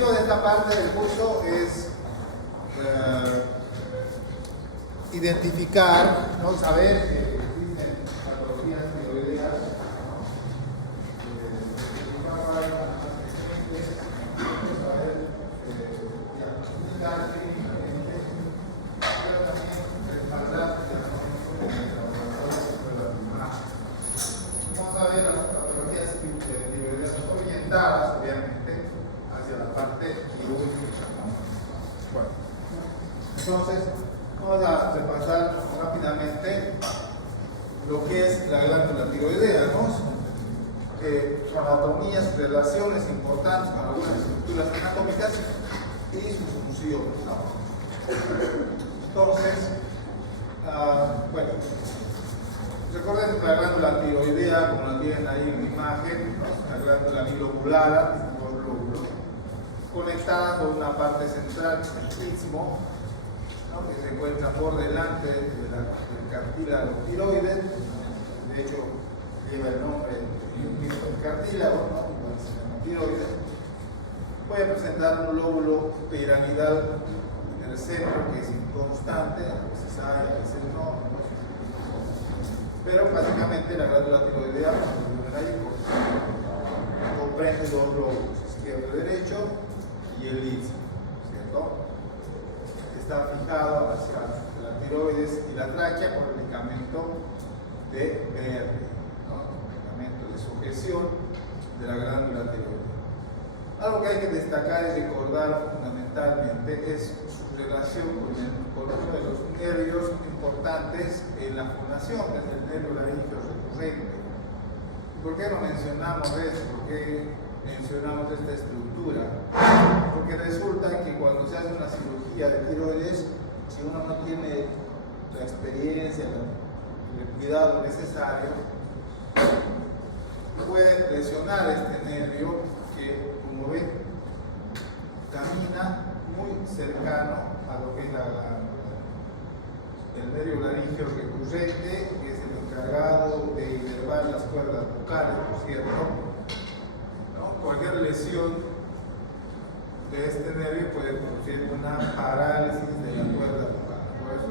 objetivo de esta parte del curso es identificar, ¿no? Saber que existen patologías tiroideas, ¿no? Identificar cuáles son las más frecuentes, saber diagnosticar clínicamente, pero también respaldar diagnósticos de laboratorios sobre la imagen. Vamos a ver las patologías tiroideas orientadas, obviamente, hacia la parte quirúrgica, ¿no? Bueno, entonces vamos a repasar rápidamente lo que es la glándula tiroidea, ¿no? Anatomías, relaciones importantes con algunas estructuras anatómicas y su función, ¿no? Entonces, bueno, recuerden que la glándula tiroidea, como la tienen ahí en la imagen, ¿no? Es una glándula bilobulada, tiene dos lóbulos, conectada con una parte central, el istmo, ¿no? Que se encuentra por delante del cartílago tiroides. De hecho, lleva el nombre del cartílago, ¿no? Igual se llama tiroides. Puede presentar un lóbulo piramidal en el centro que es inconstante, a veces hay, a veces no. Pero básicamente la glándula tiroidea comprende los lóbulos izquierdo y derecho y el istmo, ¿cierto? Está fijado hacia la tiroides y la tráquea por el ligamento de Berry, ¿no? El ligamento de sujeción de la glándula tiroidea. Algo que hay que destacar y recordar fundamentalmente es su relación con uno de los nervios importantes en la fundación, que es el nervio laríngeo recurrente. ¿Por qué no mencionamos eso? ¿Por qué mencionamos esta estructura? Porque resulta que cuando se hace una cirugía de tiroides, si uno no tiene la experiencia, el cuidado necesario, puede lesionar este nervio que, como ven, camina muy cercano a lo que es el nervio laríngeo recurrente, que es el encargado de inervar las cuerdas vocales, por cierto, ¿no? Cualquier lesión de este nervio puede producir una parálisis de la cuerda vocal. Por eso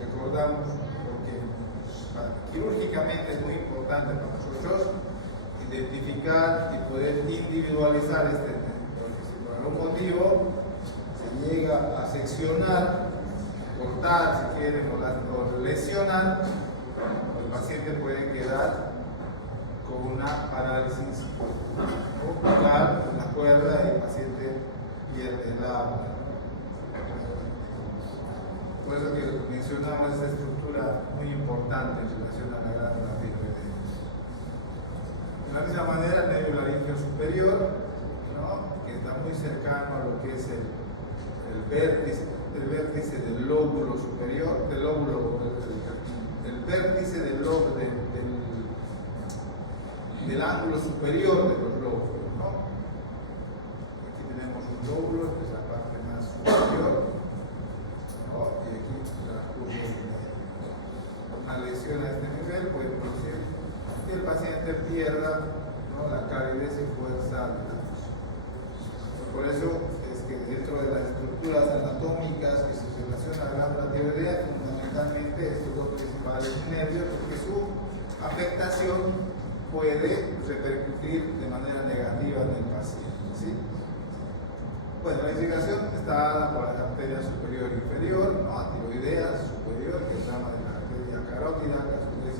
recordamos, porque quirúrgicamente es muy importante para nosotros identificar y poder individualizar este nervio. Porque si por algún motivo se llega a seccionar, cortar, si quieren, o lesionar, el paciente puede quedar con una parálisis vocal en la cuerda y el paciente pierde el habla. Por eso que mencionamos esta estructura muy importante en relación a la glándula tiroidea. De la misma manera, el nervio laríngeo superior, ¿no? Que está muy cercano a lo que es el vértice del lóbulo superior, el vértice del ángulo superior de los lóbulos, ¿no? Aquí tenemos un lóbulo, que es la parte más superior, ¿no? Y aquí la curva. Una lesión a este nivel puede producir que el paciente pierda, ¿no? La calidez y fuerza de la voz. Por eso es que dentro de las estructuras anatómicas que se relacionan a la glándula tiroidea, fundamentalmente estos dos principales nervios, porque su afectación puede repercutir de manera negativa en el paciente, ¿sí? Bueno, la indicación está dada por la arteria superior e inferior, ¿no? La tiroidea superior, que se llama de la arteria carótida, que a su vez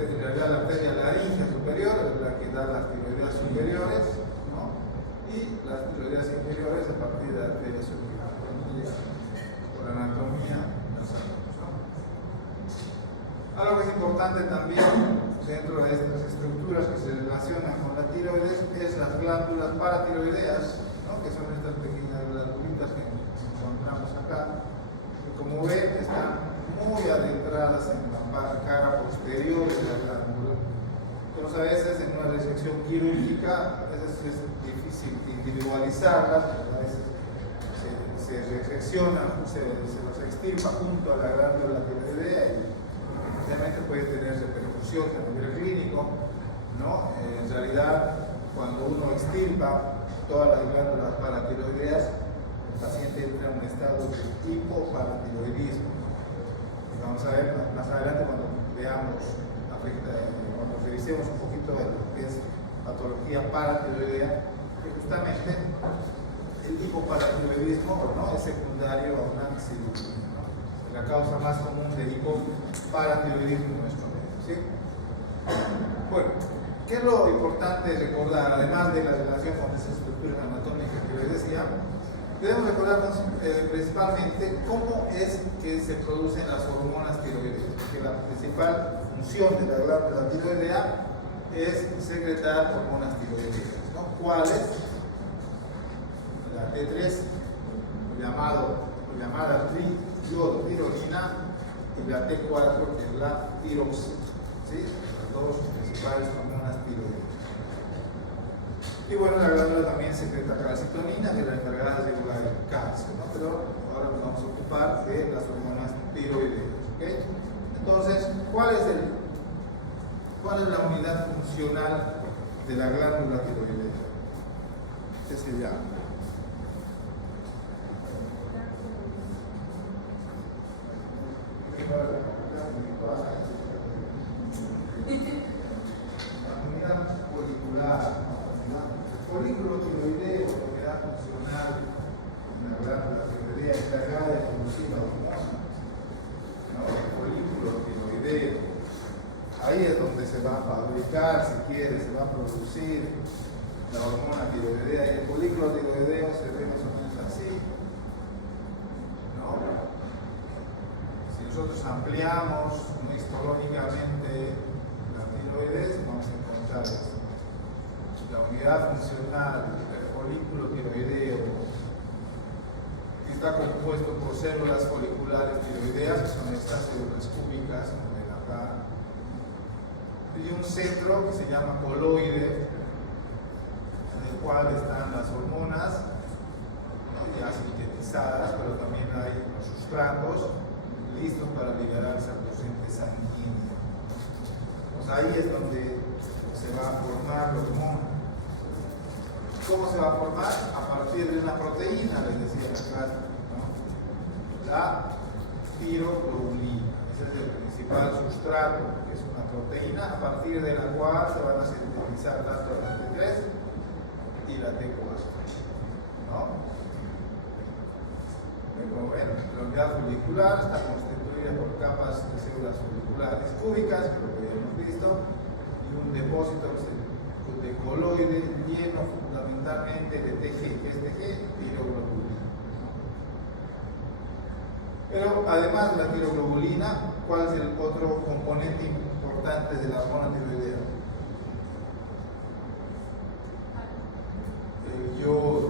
en realidad la arteria laríngea superior es la que da las tiroideas superiores, ¿no? Y las tiroideas inferiores a partir de la arteria superior. Por anatomía la sabemos, ¿no? Algo que es importante también dentro de estas estructuras que se relacionan con la tiroides es las glándulas paratiroideas, ¿no? Que son estas pequeñas glándulitas que encontramos acá, que como ven están muy adentradas en la cara posterior de la glándula. Entonces a veces en una resección quirúrgica a veces es difícil individualizarlas, a veces se reseccionan, se los extirpa junto a la glándula tiroidea y realmente puede tener repercusiones a nivel clínico, ¿no? En realidad, cuando uno extirpa todas las glándulas paratiroideas, el paciente entra en un estado de hipoparatiroidismo. Vamos a ver más adelante cuando veamos, cuando revisemos un poquito de lo que es patología paratiroidea, que justamente el hipoparatiroidismo no es secundario a una cirugía, ¿no? La causa más común de hipoparatiroidismo en nuestro medio, ¿sí? Bueno, ¿qué es lo importante recordar? Además de la relación con esas estructuras anatómicas que les decía, debemos recordarnos principalmente cómo es que se producen las hormonas tiroideas, porque la principal función de la glándula tiroidea es secretar hormonas tiroideas, ¿no? ¿Cuáles? La T3, llamada triiodotironina, y la T4, que es la tiroxina, ¿sí? Las dos principales hormonas tiroideas. Y bueno, la glándula también secreta calcitonina, que es la encargada de regular el calcio, ¿no? Pero ahora nos vamos a ocupar de las hormonas tiroideas, ¿ok? Entonces, ¿cuál es la unidad funcional de la glándula tiroidea? ¿Qué se llama? La unidad folicular. El folículo tiroideo, la unidad funcional de la glándula tiroidea encargada de producir la hormona, ¿no? El folículo tiroideo, ahí es donde se va a fabricar, si quiere, se va a producir la hormona tiroidea, y el folículo tiroideo se ve más o menos así, ¿no? Si nosotros ampliamos histológicamente la tiroides, vamos a encontrar esto. La unidad funcional del folículo tiroideo está compuesto por células foliculares tiroideas, que son estas células cúbicas, como ven acá, y un centro que se llama coloide, en el cual están las hormonas, ¿no? Ya sintetizadas, pero también hay los sustratos listos para liberarse al torrente sanguíneo. Pues ahí es donde se va a formar la hormona. ¿Cómo se va a formar? A partir de una proteína, les decía acá, ¿no? La tiroglobulina. Ese es el principal sustrato, que es una proteína, a partir de la cual se van a sintetizar tanto la T3 y la T4, ¿no? Como ven, la unidad folicular está constituida por capas de células foliculares cúbicas, que lo que ya hemos visto, y un depósito de coloide lleno fundamentalmente de TG, que es TG, tiroglobulina. Pero además de la tiroglobulina, ¿cuál es el otro componente importante de la hormona tiroidea? El yodo.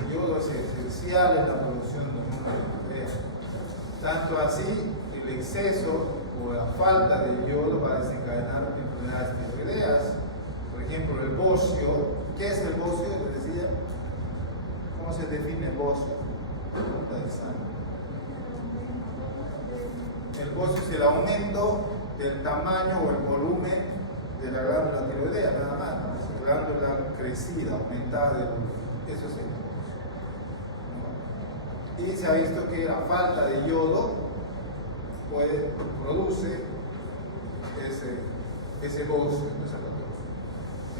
El yodo es esencial en la producción de hormona tiroidea. Tanto así que el exceso o la falta de yodo va a desencadenar enfermedades tiroideas. Por ejemplo, el bocio. ¿Qué es el bocio? Les decía. ¿Cómo se define el bocio? El bocio es el aumento del tamaño o el volumen de la glándula tiroidea, nada más, ¿no? Es la glándula crecida, aumentada de volumen. Eso es el bocio, ¿no? Y se ha visto que la falta de yodo produce ese bocio, esa patología.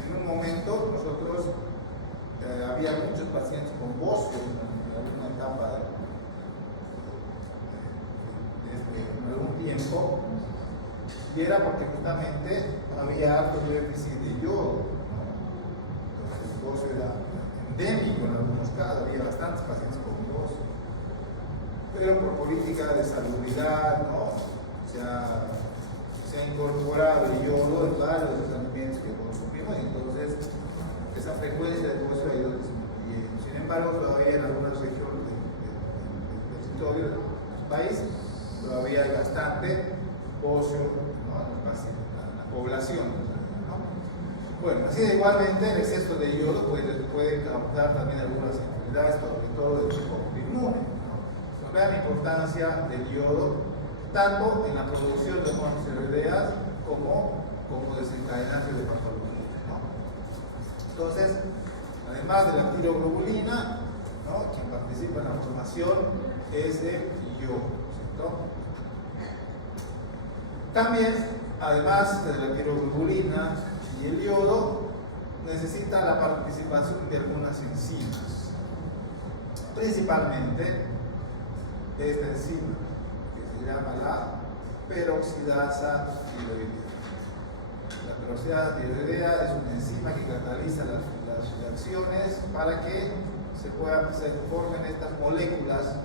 En un momento nosotros había muchos pacientes con bocio en alguna etapa de algún tiempo, y era porque justamente había alto déficit de yodo, ¿no? Entonces el bocio era endémico en algunos casos, había bastantes pacientes con bocio, pero por política de salubridad, ¿no? se ha incorporado el yodo en varios de los alimentos que consumimos, y entonces esa frecuencia de bocio ha ido disminuyendo. Sin embargo, todavía en algunas regiones del territorio del país todavía hay bastante bocio, ¿no? en la población, ¿no? Bueno, así de igualmente el exceso de yodo puede causar también algunas enfermedades, sobre todo de tipo autoinmune, ¿no? Vean la importancia del yodo tanto en la producción de hormonas tiroideas como desencadenante de patologías, ¿no? Entonces, además de la tiroglobulina, ¿no?, quien participa en la formación es el yodo, ¿cierto? También, además de la tiroglobulina y el yodo, necesita la participación de algunas enzimas, principalmente esta enzima que se llama la peroxidasa tiroidea. La peroxidasa tiroidea es una enzima que cataliza las reacciones para que se formen estas moléculas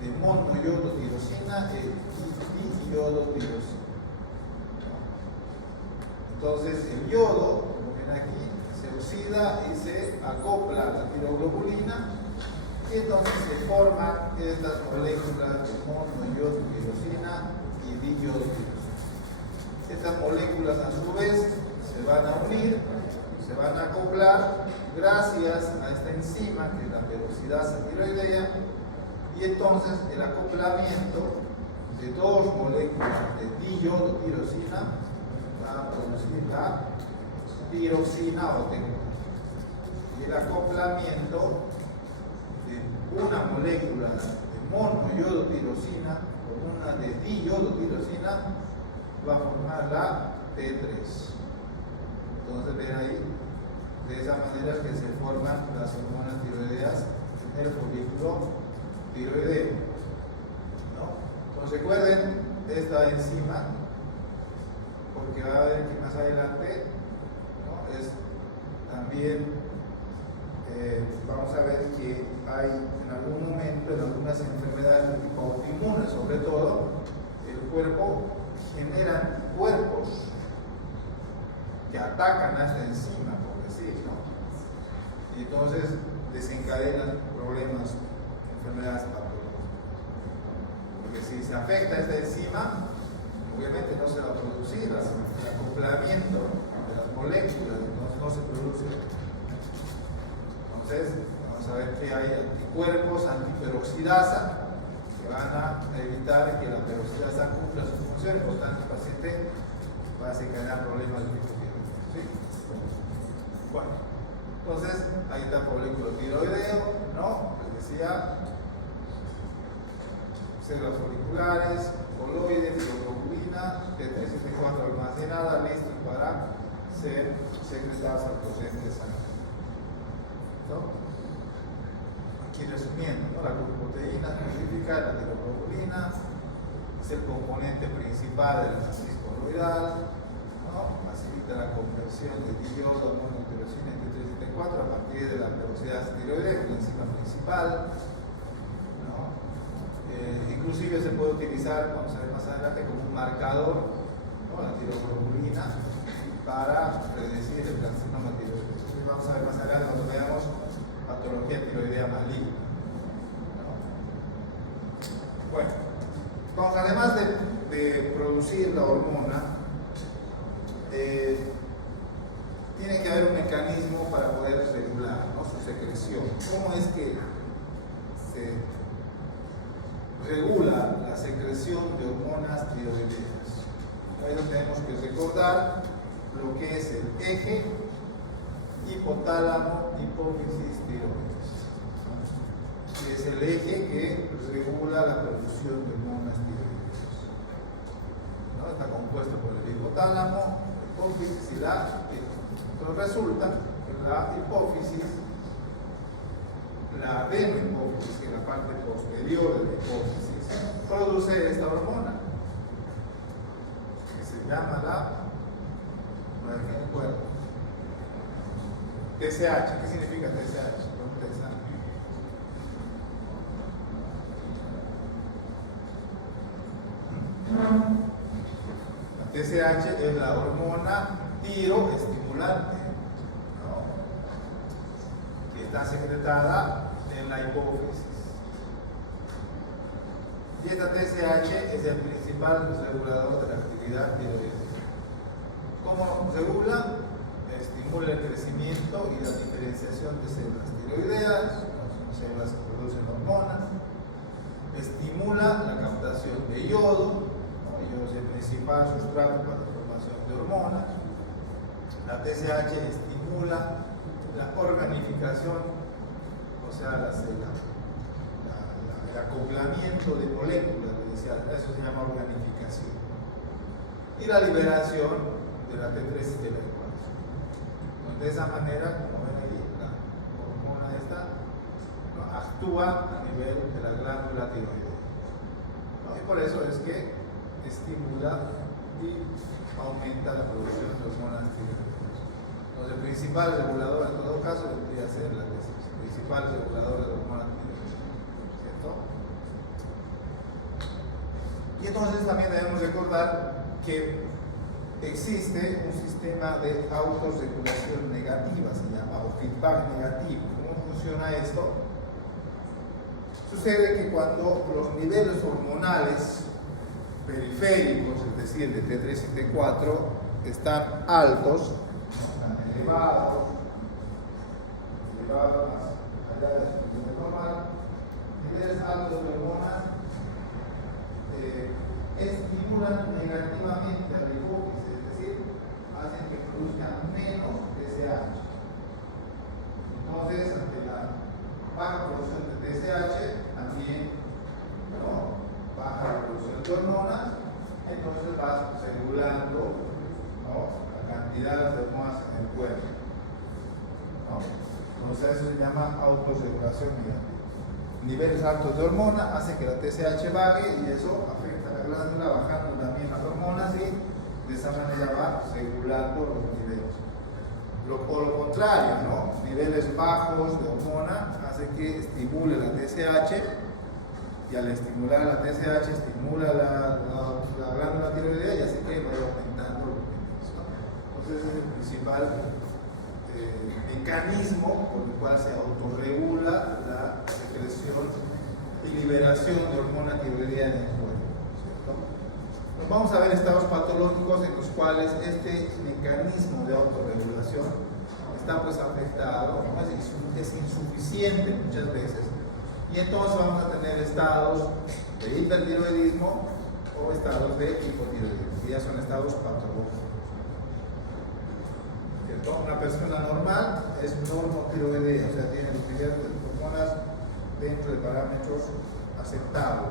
de monoyodotirosina y diyodotirosina. Entonces el yodo, como ven aquí, se oxida y se acopla a la tiroglobulina y entonces se forman estas moléculas de monoyodotirosina y diyodotirosina. Estas moléculas a su vez se van a unir, se van a acoplar gracias a esta enzima que es la peroxidasa tiroidea, y entonces el acoplamiento de dos moléculas de diyodotirosina va a producir la tiroxina o TEC. Y el acoplamiento de una molécula de monoyodotirosina con una de diyodotirosina va a formar la T3. Entonces ven ahí, de esa manera que se forman las hormonas tiroideas en el folículo tiroideo, ¿no? Entonces recuerden esta enzima, porque va a ver que más adelante, ¿no?, es también vamos a ver que hay en algún momento, en algunas enfermedades de tipo autoinmune sobre todo, el cuerpo genera cuerpos que atacan a esta enzima, por decir, ¿no? Y entonces desencadenan problemas, enfermedades patológicas. Porque si se afecta esta enzima, obviamente no se va a producir el acoplamiento de las moléculas, no se produce. Entonces, vamos a ver que hay anticuerpos antiperoxidasa que van a evitar que la peroxidasa cumpla sus funciones, por tanto el paciente va a desencadenar problemas de tipo tiroideo, ¿sí? Bueno, entonces ahí está el folículo tiroideo, ¿no? Les decía, células foliculares, coloides, tiroglobulina, T374 almacenada, listos para ser secretadas al torrente sanguíneo. Aquí resumiendo, ¿no?, la glucoproteína específica, la tiroglobulina, es el componente principal de la matriz coloidal, ¿no? Facilita la conversión de diyodo a monotirosina en T374 a partir de la peroxidasa tiroidea, que es la enzima principal, ¿no? Inclusive se puede utilizar, vamos a ver más adelante, como un marcador, ¿no?, la tiroglobulina, para predecir el carcinoma tiroideo. Vamos a ver más adelante cuando veamos patología tiroidea maligna, ¿no? Bueno, entonces además de producir la hormona, tiene que haber un mecanismo para poder regular, ¿no?, su secreción. ¿Cómo es que se regula la secreción de hormonas tiroideas? Ahí tenemos que recordar lo que es el eje hipotálamo hipófisis tiroides, que es el eje que regula la producción de hormonas tiroides, ¿no? Está compuesto por el hipotálamo, hipófisis y la eje. Entonces resulta que la hipófisis, la adenohipófisis, que es la parte posterior de la hipófisis, produce esta hormona que se llama la, no me acuerdo, TSH. ¿Qué significa TSH? La TSH es la hormona tiroestimulante, ¿no?, que está secretada en la hipófisis. Y esta TSH es el principal regulador de la actividad tiroidea. ¿Cómo regula? Estimula el crecimiento y la diferenciación de células tiroideas, son células que producen hormonas. Estimula la captación de yodo, ¿no?, yodo es el principal sustrato para la formación de hormonas. La TSH estimula la organificación, o sea, el acoplamiento de moléculas, eso se llama organificación. Y la liberación de la T3 y T4. De esa manera, como ven ahí, la hormona esta actúa a nivel de la glándula tiroidea. Y por eso es que estimula y aumenta la producción de hormonas tiroideas. Entonces, el principal regulador en todo caso debería ser la tesis, el principal regulador de hormonas tiroideas, ¿cierto? Y entonces también debemos recordar que existe un sistema de autorregulación negativa, se llama, o feedback negativo. ¿Cómo funciona esto? Sucede que cuando los niveles hormonales periféricos, es decir, de T3 y T4, están altos, están elevados más allá de su nivel normal, niveles altos de hormonas estimulan negativamente a la hipófisis, es decir, hacen que produzcan menos TSH. Entonces, ante la baja producción de TSH, también baja la producción de hormonas, entonces vas regulando la cantidad de hormonas en el cuerpo. Entonces, eso se llama autorregulación negativa. Niveles altos de hormona hacen que la TSH baje y eso afecta a la glándula, bajando también las hormonas y de esa manera va regulando los niveles. Por lo contrario, niveles bajos de hormona hace que estimule la TSH y al estimular la TSH estimula la glándula tiroidea y así que va aumentando los niveles. Entonces ese es el principal mecanismo por el cual se autorregula la secreción y liberación de hormona tiroidea en el cuerpo, ¿cierto? Nos vamos a ver estados patológicos en los cuales este mecanismo de autorregulación está pues afectado, es insuficiente muchas veces, y entonces vamos a tener estados de hipertiroidismo o estados de hipotiroidismo, que ya son estados patológicos. Una persona normal es normotiroidea, o sea, tiene los niveles de hormonas dentro de parámetros aceptables.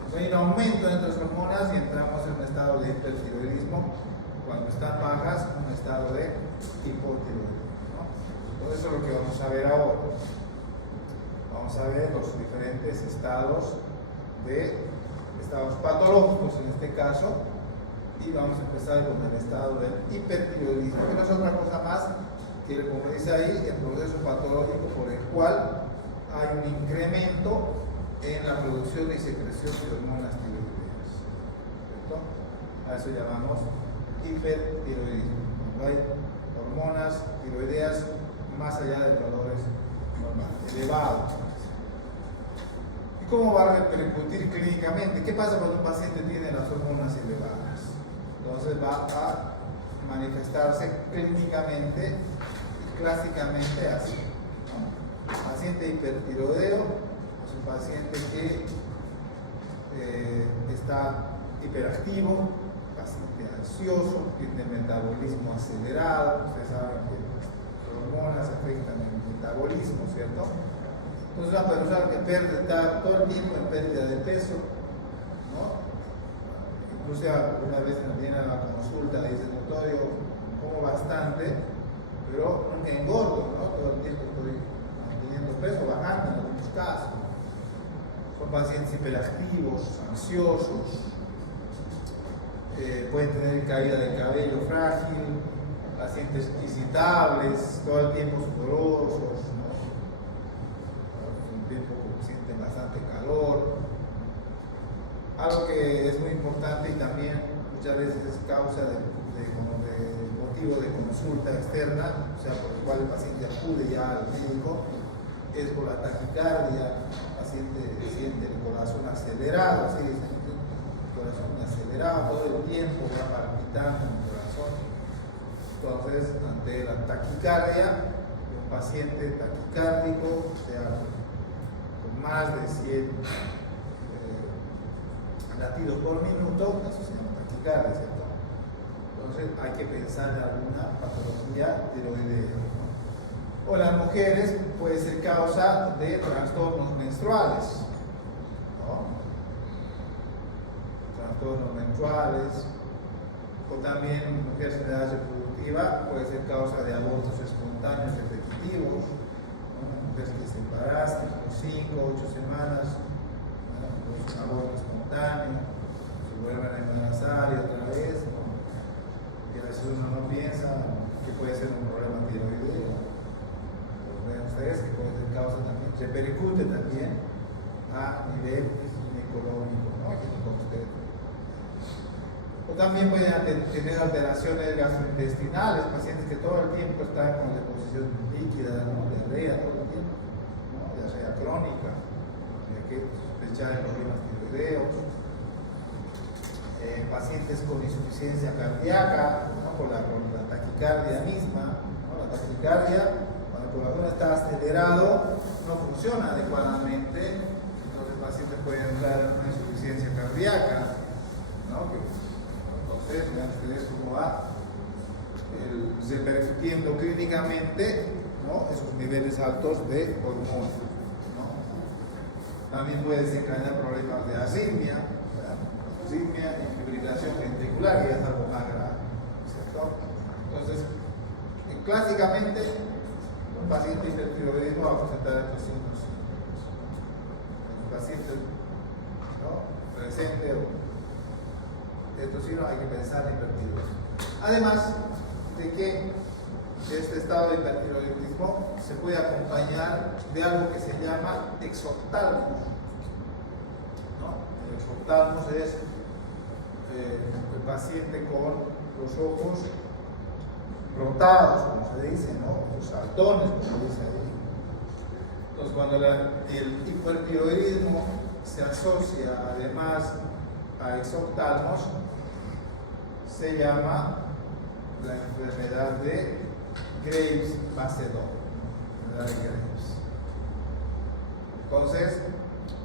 Cuando hay un aumento de estas hormonas y entramos en un estado de hipertiroidismo, cuando están bajas, un estado de hipotiroidismo. Entonces, eso es lo que vamos a ver ahora. Vamos a ver los diferentes estados patológicos en este caso. Y vamos a empezar con el estado del hipertiroidismo, que no es otra cosa más que, como dice ahí, el proceso patológico por el cual hay un incremento en la producción y secreción de hormonas tiroideas. ¿Cierto? A eso llamamos hipertiroidismo, cuando hay hormonas tiroideas más allá de valores normales, elevados. ¿Y cómo va a repercutir clínicamente? ¿Qué pasa cuando un paciente tiene las hormonas elevadas? Entonces va a manifestarse clínicamente y clásicamente así. Paciente hipertiroideo es un paciente que está hiperactivo, paciente ansioso, tiene metabolismo acelerado. Ustedes saben que las hormonas afectan el metabolismo, ¿cierto? Entonces una persona que pierde todo el tiempo en pérdida de peso, incluso una vez me viene a la consulta y dice, doctor, yo como bastante, pero nunca engordo, todo el tiempo estoy manteniendo peso, bajando en algunos casos. Son pacientes hiperactivos, ansiosos, pueden tener caída de cabello frágil, pacientes irritables, todo el tiempo sudorosos, un tiempo que sienten bastante calor. Algo que es muy importante y también muchas veces es causa de motivo de consulta externa, o sea, por el cual el paciente acude ya al médico, es por la taquicardia. El paciente siente el corazón acelerado, así el corazón acelerado todo el tiempo, va palpitando el corazón. Entonces, ante la taquicardia, un paciente taquicárdico, o sea, con más de 100 latidos por minuto, eso se llama taquicardia, ¿cierto? Entonces hay que pensar en alguna patología tiroidea. O en las mujeres puede ser causa de trastornos menstruales, ¿no? Trastornos menstruales, o también en mujeres en edad reproductiva puede ser causa de abortos espontáneos repetitivos, ¿no? Mujeres que se embarazan por 5 o 8 semanas, ¿no? Un aborto espontáneo, se vuelven a embarazar y otra vez, ¿no? Y a veces uno no piensa que puede ser un problema tiroideo. Vean ustedes que puede ser causa también, repercute también a nivel ginecológico, ¿no? O también pueden tener alteraciones gastrointestinales, pacientes que todo el tiempo están con deposición líquida, ¿no? Diarrea todo el tiempo, ¿no? Diarrea crónica, hay que sospechar de problemas tiroideos. Pacientes con insuficiencia cardíaca, ¿no? Con la taquicardia misma, ¿no? La taquicardia, cuando el corazón está acelerado, no funciona adecuadamente, entonces el paciente puede entrar en una insuficiencia cardíaca, ¿no? Entonces, vean ustedes cómo va repercutiendo clínicamente, ¿no? Esos niveles altos de hormonas, ¿no? También puede desencadenar problemas de arritmia, y fibrilación ventricular, que es algo más grave, ¿cierto? Entonces, clásicamente, un paciente hipertiroidismo va a presentar estos signos. En un paciente, ¿no? Presente estos signos, hay que pensar en hipertiroidismo. Además de que este estado de hipertiroidismo se puede acompañar de algo que se llama exoftalmos, ¿no? El exoftalmos es el paciente con los ojos rotados, como se dice, ¿no? Los saltones, como se dice ahí. Entonces, cuando el hipertiroidismo se asocia además a exoftalmos, se llama la enfermedad de Graves fase 2, enfermedad de Graves. Entonces,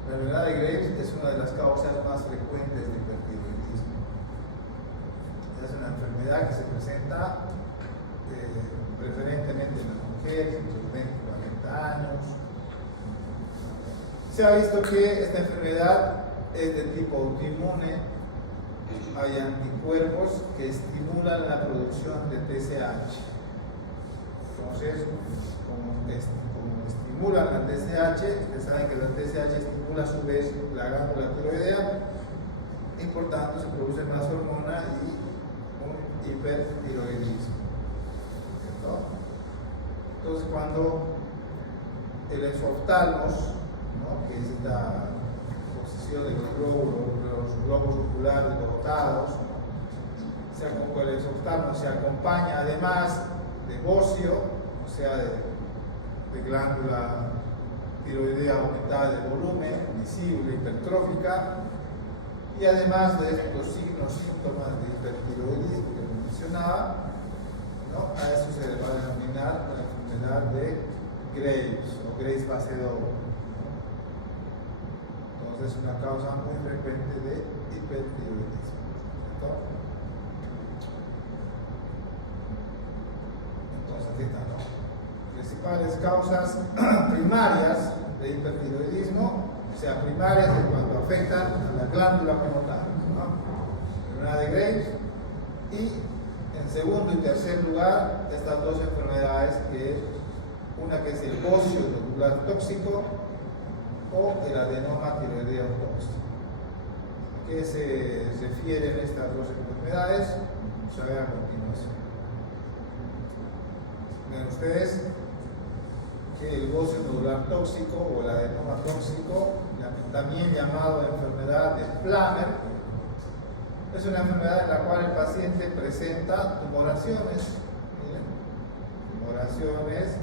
la enfermedad de Graves es una de las causas más frecuentes de hipertiroidismo. Es una enfermedad que se presenta preferentemente en las mujeres entre los 20 y 40 años. Se ha visto que esta enfermedad es de tipo autoinmune. Hay anticuerpos que estimulan la producción de TSH. Entonces, como estimulan la TSH, ustedes saben que la TSH estimula a su vez la glándula tiroidea y por tanto se produce más hormona y un hipertiroidismo. ¿Cierto? Entonces, cuando el exoftalmos, ¿no? Que es esta posición de los globos oculares dotados, ¿no? El exoftalmos se acompaña además de bocio, o sea, de glándula tiroidea aumentada de volumen, visible, hipertrófica, y además de estos síntomas de hipertiroidismo que mencionaba, ¿no? A eso se le va a denominar la enfermedad de Graves o Graves fase 2. Entonces es una causa muy frecuente de hipertiroidismo, ¿cierto? Entonces aquí están, ¿no? Principales causas primarias de hipertiroidismo, o sea, primarias en cuanto afectan a la glándula como tal, ¿no? Enfermedad de Graves, y en segundo y tercer lugar estas dos enfermedades, que es una que es el bocio nodular tóxico o el adenoma tiroideo tóxico. ¿A qué se refieren estas dos enfermedades? Vamos a ver a continuación. Ven ustedes que el bocio nodular tóxico o el adenoma tóxico, también llamado enfermedad de Plummer, es una enfermedad en la cual el paciente presenta tumoraciones, ¿miren? Tumoraciones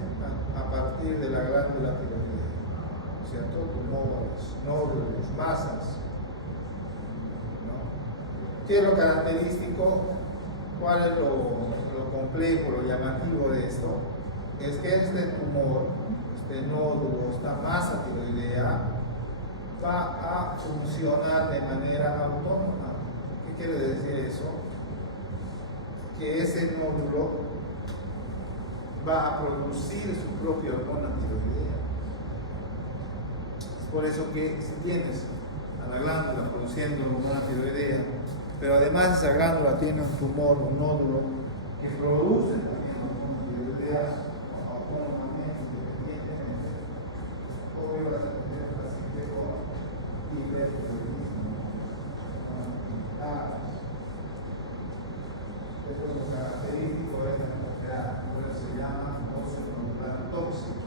a partir de la glándula tiroidea, ¿cierto? Tumores, nódulos, masas, ¿no? ¿Qué es lo característico? ¿Cuál es lo complejo, lo llamativo de esto? Es que este tumor, este nódulo, esta masa tiroidea, va a funcionar de manera autónoma. ¿Qué quiere decir eso? Que ese nódulo va a producir su propia hormona tiroidea. Es por eso que si tienes a la glándula produciendo hormona tiroidea, pero además esa glándula tiene un tumor, un nódulo, que produce también hormona tiroidea autónomamente, independientemente, obvio vas a tener un paciente con hipertiroidismo. Esto es lo característico de esta enfermedad, por eso se llama óseo nodular tóxico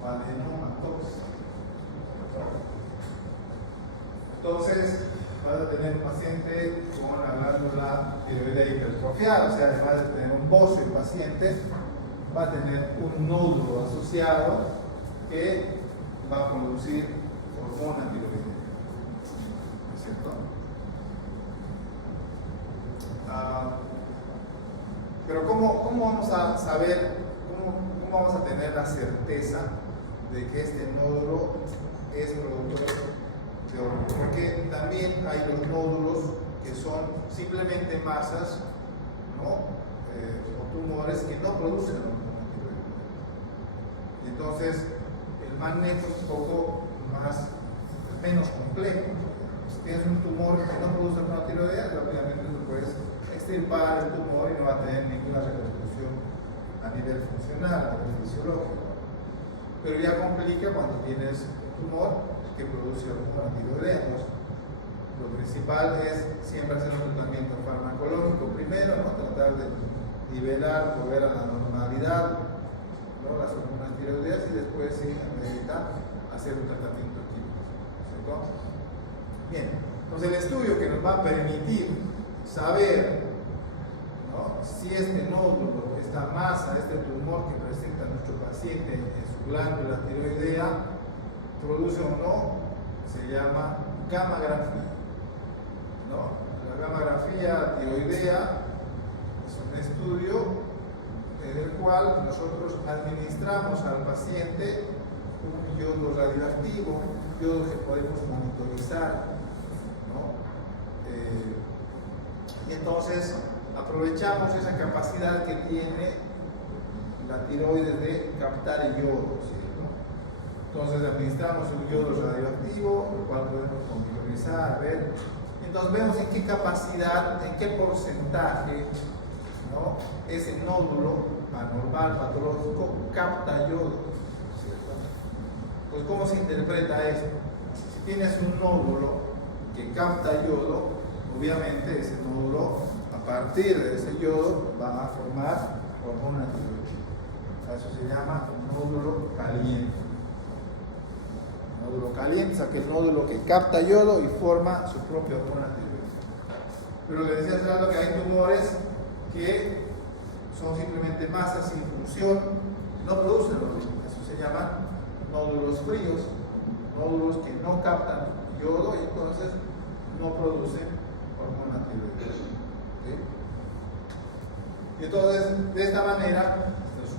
o adenoma tóxico. Entonces, vas a tener un paciente con la glándula tiroidea hipertrofiada, o sea, además de tener un bocio, el paciente va a tener un nódulo asociado que va a producir hormona tiroidea. ¿No es cierto? Pero ¿cómo vamos a saber, cómo vamos a tener la certeza de que este nódulo es productor de hormona? Porque también hay los nódulos que son simplemente masas, ¿no? O tumores que no producen hormona tiroidea. Entonces, el manejo es un poco menos complejo. Si tienes un tumor que no produce hormona tiroidea, rápidamente lo puedes extirpar el tumor y no va a tener ninguna repercusión a nivel funcional, a nivel fisiológico. Pero ya complica cuando tienes un tumor que produce hormona tiroidea. Lo principal es siempre hacer un tratamiento farmacológico primero, ¿no? Tratar de nivelar, volver a la normalidad, ¿no? Las hormonas tiroideas, y después sí, amerita hacer un tratamiento químico, ¿cierto? Bien, entonces el estudio que nos va a permitir saber, ¿no? Si este nódulo, esta masa, este tumor que presenta nuestro paciente en su glándula tiroidea produce o no, se llama gammagrafía, ¿no? La gammagrafía tiroidea es un estudio en el cual nosotros administramos al paciente un yodo radioactivo, un yodo que podemos monitorizar, ¿no? Y entonces aprovechamos esa capacidad que tiene la tiroides de captar el yodo, ¿cierto? Entonces administramos un yodo radioactivo, el cual podemos monitorizar, ver. Entonces vemos en qué capacidad, en qué porcentaje, ¿no? Ese nódulo anormal, patológico, capta yodo, ¿cierto? Pues ¿cómo se interpreta esto? Si tienes un nódulo que capta yodo, obviamente ese nódulo, a partir de ese yodo, va a formar hormona tiroidea. Eso se llama nódulo caliente. Nódulo caliente es aquel nódulo que capta yodo y forma su propia hormona tiroidea. Pero le decía hace rato que hay tumores que son simplemente masas sin función, no producen hormona. Eso se llaman nódulos fríos, nódulos que no captan yodo y entonces no producen hormona tiroidea. ¿Sí? Y entonces, de esta manera, es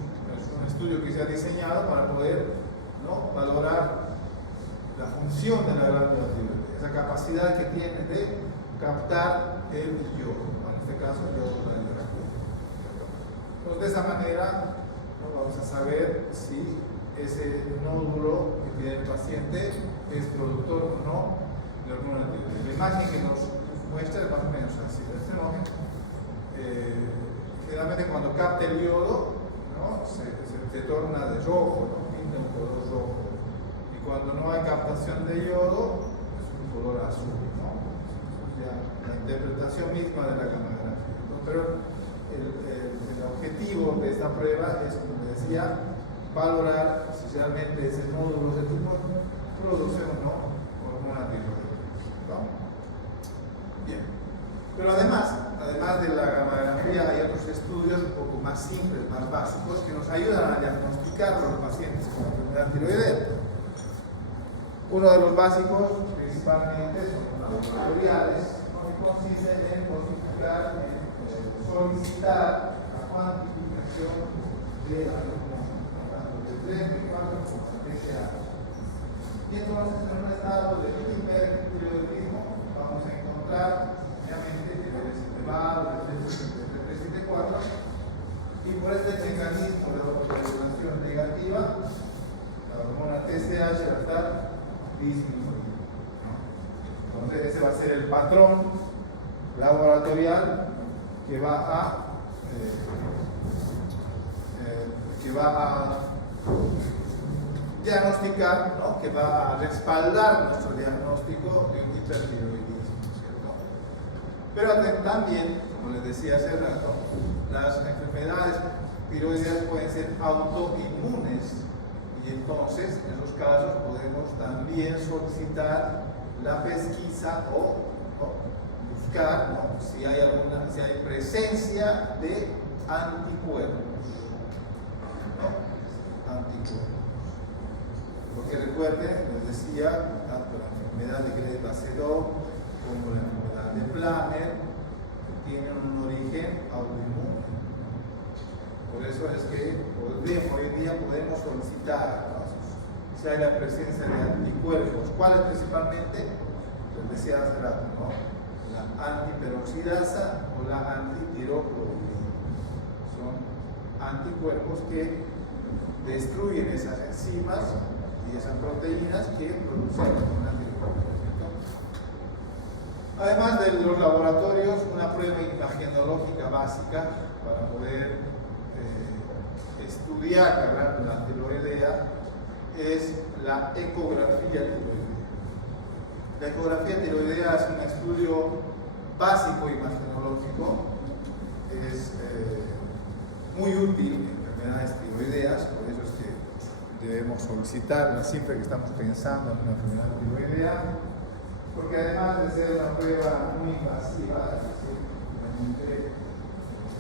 un estudio que se ha diseñado para poder, ¿no?, valorar la función de la glándula tiroidea, esa capacidad que tiene de captar el yodo, ¿no? En este caso el yodo radioactivo. Entonces, de esa manera, ¿no?, vamos a saber si ese nódulo que tiene el paciente es productor o no de hormona tiroidea. La imagen que nos muestra es más o menos así. Este imagen, generalmente cuando capta el yodo, ¿no?, se torna de rojo, ¿no?, pinta un color rojo. Y cuando no hay captación de yodo, es un color azul, ¿no? Es ya la interpretación misma de la gammagrafía. Pero el objetivo de esta prueba es, como decía, valorar si realmente ese nódulo de tumor produce o no hormona tiroidea, ¿no? Bien. Pero además de la gammagrafía, hay otros estudios un poco más simples, más básicos, que nos ayudan a diagnosticar a los pacientes con enfermedad tiroidea. Uno de los básicos, principalmente, son los laboratoriales, que consisten en solicitar la cuantificación de la hormona, tanto de 3, 4 como de PSA. Y entonces, en un estado de hipertiroidismo, vamos a encontrar, obviamente, niveles elevados de T3 y T4, y por este mecanismo de regulación negativa, la hormona TSH va a estar disminuida. Entonces ese va a ser el patrón laboratorial que va a diagnosticar, ¿no? Que va a respaldar nuestro diagnóstico de un hipertiroidismo, ¿cierto? Pero también, como les decía hace rato, las enfermedades tiroideas pueden ser autoinmunes y entonces en esos casos podemos también solicitar la pesquisa o buscar, ¿no? si hay presencia de anticuerpos, ¿no? Anticuerpos. Porque recuerden, les decía, tanto la enfermedad de Greve-Basedov como la enfermedad de Planner tienen un origen autoinmune. Por eso es que hoy en día podemos solicitar, ¿no? Si hay la presencia de anticuerpos. ¿Cuáles principalmente? Les decía hace rato, ¿no? La antiperoxidasa o la antitiroglobulina. Son anticuerpos que destruyen esas enzimas y esas proteínas que producen una anticuerpo. Además de los laboratorios, una prueba imagenológica básica para poder estudiar la glándula tiroidea es la ecografía tiroidea. La ecografía tiroidea es un estudio básico imagenológico, es muy útil en enfermedades tiroideas, por eso es que debemos solicitarla siempre que estamos pensando en una enfermedad tiroidea, porque además de ser una prueba muy invasiva, es decir, realmente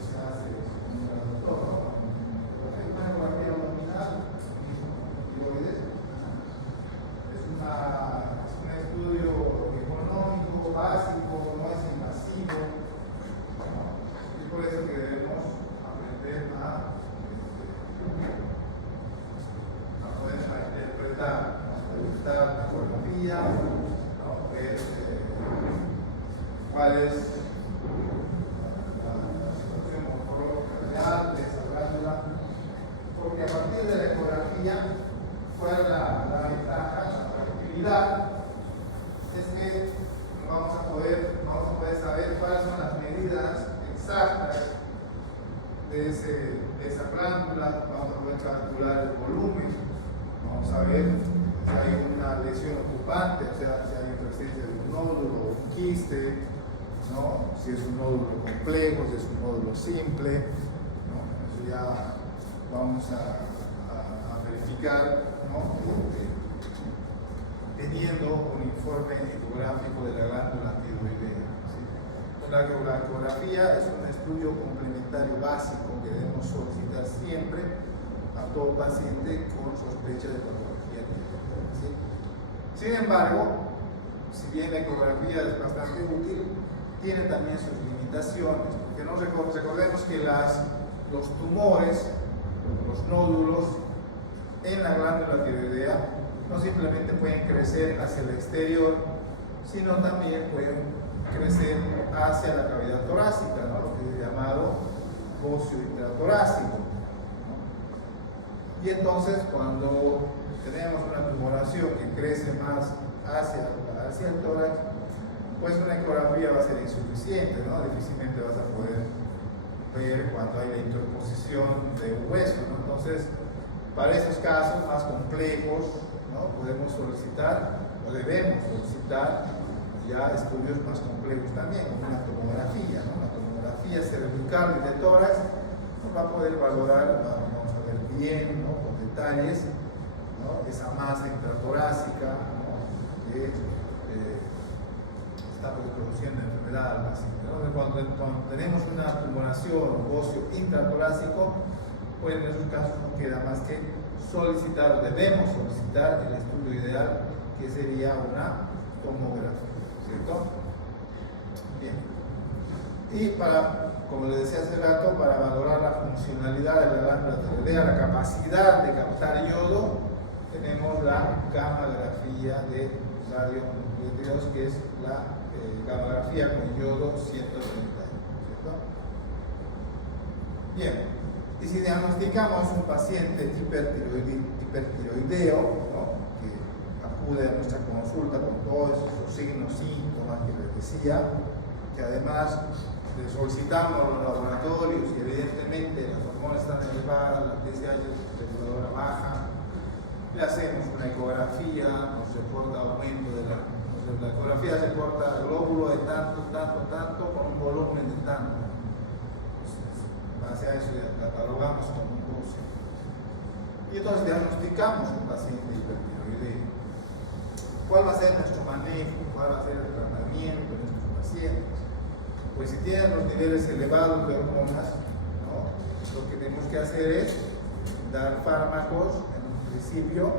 se hace con un traductor, una ecografía abdominal, tiroides, es un estudio económico, básico, no es invasivo, ¿no? Y por eso que debemos aprender a poder interpretar la ecografía, ¿no? Ver cuál es la situación morfológica real de esa glándula, porque a partir de la ecografía, ¿cuál es la ventaja, la utilidad? Es que vamos a poder saber cuáles son las medidas exactas de esa glándula, vamos a poder calcular el volumen, vamos a ver si hay una lesión ocupante, o sea, si hay presencia de un nódulo o un quiste, ¿no? Si es un nódulo complejo, si es un nódulo simple, ¿no? Eso ya vamos a verificar, ¿no? Teniendo un informe ecográfico de la glándula tiroidea. ¿Sí? La ecografía es un estudio complementario básico que debemos solicitar siempre a todo paciente con sospecha de patología tiroidea. ¿Sí? Sin embargo, si bien la ecografía es bastante útil, tiene también sus limitaciones, porque no recordemos que los tumores, los nódulos en la glándula tiroidea no simplemente pueden crecer hacia el exterior, sino también pueden crecer hacia la cavidad torácica, ¿no? Lo que es llamado bocio intratorácico, ¿no? Y entonces cuando tenemos una tumoración que crece más hacia el tórax, pues una ecografía va a ser insuficiente, ¿no? Difícilmente vas a poder ver cuando hay la interposición de un hueso, ¿no? Entonces, para esos casos más complejos, ¿no? Podemos solicitar o debemos solicitar ya estudios más complejos también, como una tomografía, ¿no? La tomografía cervical y de tórax nos va a poder valorar, vamos a ver bien, ¿no? Con detalles, ¿no? Esa masa intratorácica, ¿no? Que está produciendo enfermedad al paciente, ¿no? Cuando tenemos una tumoración o bocio intratorácico, pues en esos casos no queda más que solicitar, o debemos solicitar el estudio ideal, que sería una tomografía, ¿cierto? Bien. Y como les decía hace rato, para valorar la funcionalidad de la glándula tiroidea, la capacidad de captar yodo, tenemos la gammagrafía de radionucleidos, que es la gammagrafía con yodo 131, ¿cierto? Bien. Y Y si diagnosticamos un paciente hipertiroideo, ¿no?, que acude a nuestra consulta con todos esos signos, síntomas que les decía, que además le solicitamos los laboratorios y evidentemente las hormonas están elevadas, la TSH reguladora baja, le hacemos una ecografía, nos reporta aumento de la ecografía, se reporta glóbulo de tanto, con un volumen de tanto. En base a eso ya catalogamos como un 12. Y entonces diagnosticamos un paciente hipertiroideo. ¿Cuál va a ser nuestro manejo? ¿Cuál va a ser el tratamiento de nuestros pacientes? Pues si tienen los niveles elevados de hormonas, ¿no?, lo que tenemos que hacer es dar fármacos en un principio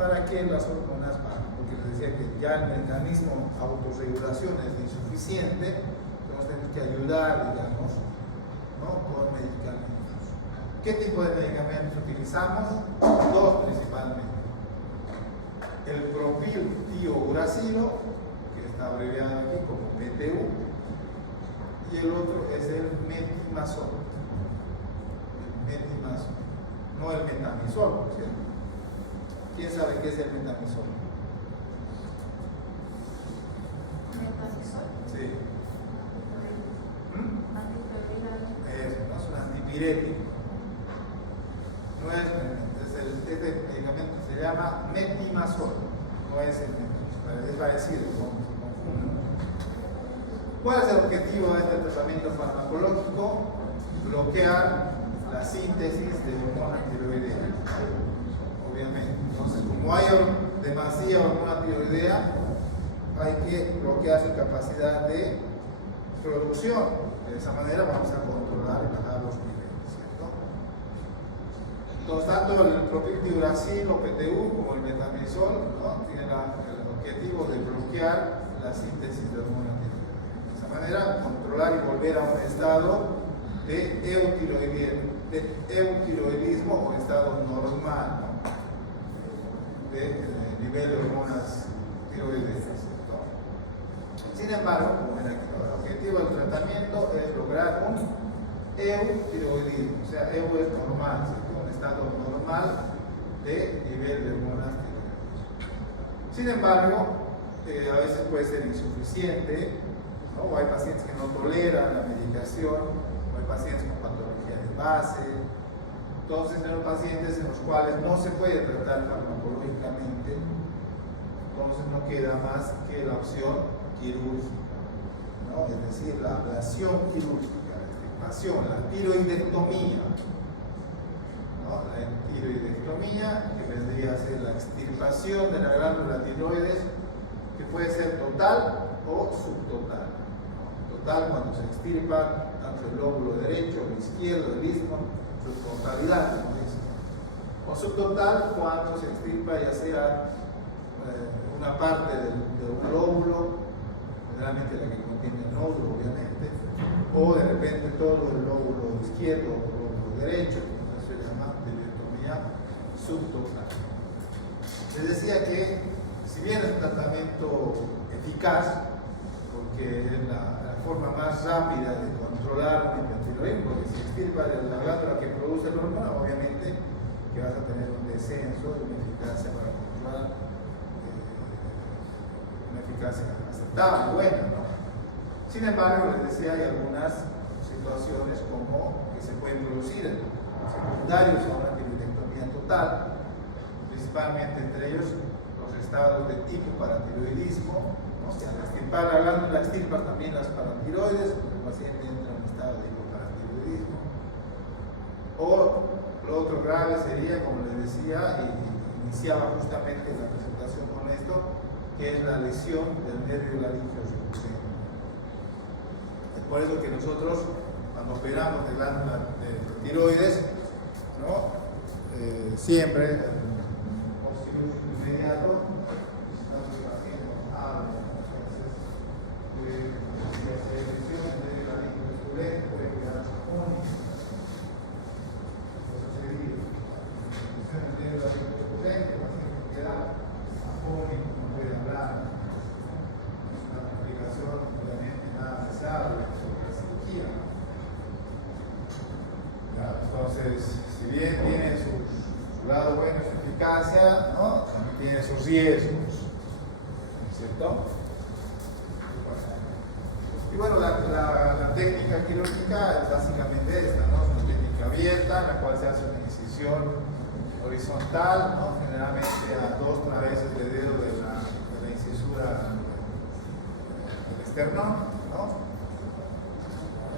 para que las hormonas bajen, porque les decía que ya el mecanismo de autorregulación es insuficiente, entonces tenemos que ayudar, digamos, ¿no?, con medicamentos. ¿Qué tipo de medicamentos utilizamos? Dos principalmente. El propiltiouracilo, que está abreviado aquí como PTU, y el otro es el metimazol. El metimazol, no el metamizol, ¿cierto? ¿Quién sabe qué es el metamizol? ¿Metamizol? Sí. Antipirético. No es un antipirético. No es este medicamento se llama metimazol, no es el metamizol, es parecido, no se confunde. ¿Cuál es el objetivo de este tratamiento farmacológico? Bloquear la síntesis de hormona tiroidea, obviamente. Entonces, como hay demasiada hormona tiroidea, hay que bloquear su capacidad de producción. De esa manera vamos a controlar y bajar los niveles, ¿cierto? Entonces, tanto el propiltiouracilo, PTU, como el metamizol, ¿no?, tienen el objetivo de bloquear la síntesis de hormona tiroidea. De esa manera, controlar y volver a un estado de eutiroidismo o estado normal, ¿no?, de nivel de hormonas tiroideas. Sin embargo, como ven aquí, el objetivo del tratamiento es lograr un eutiroidismo, o sea, EU es normal, ¿cierto?, un estado normal de nivel de hormonas tiroideas. Sin embargo, a veces puede ser insuficiente, ¿no?, o hay pacientes que no toleran la medicación, o hay pacientes con patología de base. Entonces, en los pacientes en los cuales no se puede tratar farmacológicamente, entonces no queda más que la opción quirúrgica, ¿no?, es decir, la ablación quirúrgica, la extirpación, la tiroidectomía, ¿no?, la tiroidectomía, que vendría a ser la extirpación de la glándula tiroides, que puede ser total o subtotal. Total cuando se extirpa tanto el lóbulo derecho, el izquierdo, el istmo, su totalidad, como dicen. O subtotal cuando se extirpa ya sea una parte de un lóbulo, generalmente la que contiene el nódulo, obviamente, o de repente todo el lóbulo izquierdo o el lóbulo derecho, que se llama tiroidectomía subtotal. Les decía que, si bien es un tratamiento eficaz, porque es la forma más rápida de controlar un hipertiroidismo, porque si extirpa la glándula que produce la hormona, obviamente que vas a tener un descenso de una eficacia para controlar, una eficacia aceptable, buena, ¿no? Sin embargo, les decía, hay algunas situaciones como que se pueden producir secundarios a una tiroidectomía total, principalmente entre ellos los estados de tipo paratiroidismo, ¿no? Si al extirpar la glándula extirpa también las paratiroides, el paciente entra en un estado de hipoparatiroidismo. O lo otro grave sería, como les decía, y iniciaba justamente la presentación con esto, que es la lesión del nervio laríngeo subcutáneo. Es por eso que nosotros, cuando operamos de glándula de tiroides, ¿no?, siempre inmediato estamos haciendo algo, entonces si la selección de la línea suculenta puede quedar única, eso sería la selección de la línea suculenta, el paciente queda afónico, no puede hablar, es una complicación obviamente nada deseable sobre la cirugía. Entonces lado bueno es su eficacia, ¿no? También tiene sus riesgos, ¿cierto? Y bueno, la técnica quirúrgica es básicamente esta, ¿no? Es una técnica abierta en la cual se hace una incisión horizontal, ¿no? Generalmente a 2 traveses de dedo de la incisura del esternón, ¿no?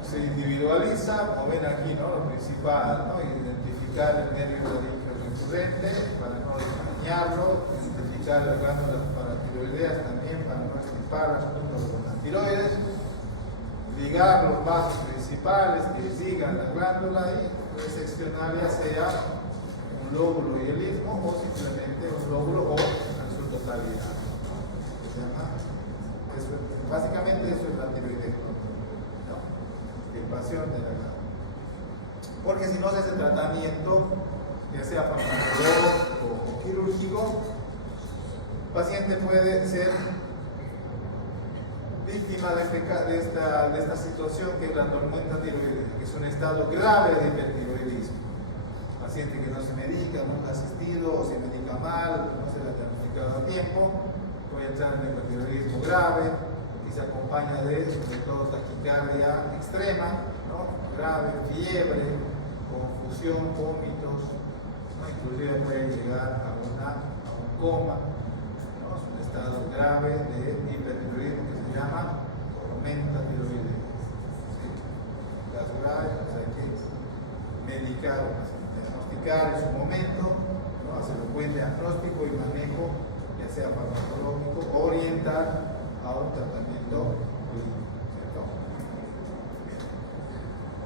Se individualiza, como ven aquí, ¿no? Lo principal, ¿no? Identificar el nervio laríngeo recurrente para no dañarlo, identificar las glándulas paratiroideas también para no extirparlas junto con las tiroides, ligar los vasos principales que sigan la glándula y reseccionar ya sea un lóbulo y el istmo o simplemente un lóbulo o en su totalidad. Básicamente eso es la tiroidectomía. De la glándula. Porque si no se hace tratamiento, ya sea farmacológico o quirúrgico, el paciente puede ser víctima de esta situación que es la tormenta tiroidea, que es un estado grave de hipertiroidismo. Paciente que no se medica, nunca ha asistido, o se medica mal, no se le ha diagnosticado a tiempo, puede entrar en hipertiroidismo grave y se acompaña de, sobre todo, taquicardia extrema, ¿no? Grave, fiebre, confusión, vómitos, ¿no? Inclusive puede llegar a un coma, ¿no? Es un estado grave de hipertiroidismo que se llama tormenta tiroidea. ¿Sí? Caso grave, pues hay que medicar, diagnosticar en su momento, ¿no? Hacer un buen diagnóstico y manejo, ya sea farmacológico, orientar a un tratamiento clínico, ¿cierto?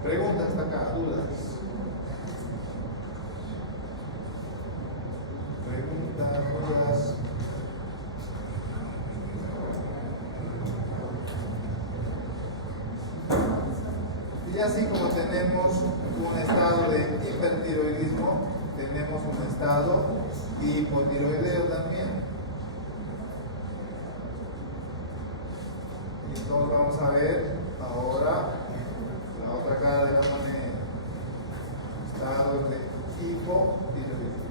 Preguntas hasta acá, dudas. Preguntas, dudas. Y así como tenemos un estado de hipertiroidismo, tenemos un estado hipotiroideo también. Y entonces vamos a ver ahora la otra cara de la moneda, estado de hipotiroidismo,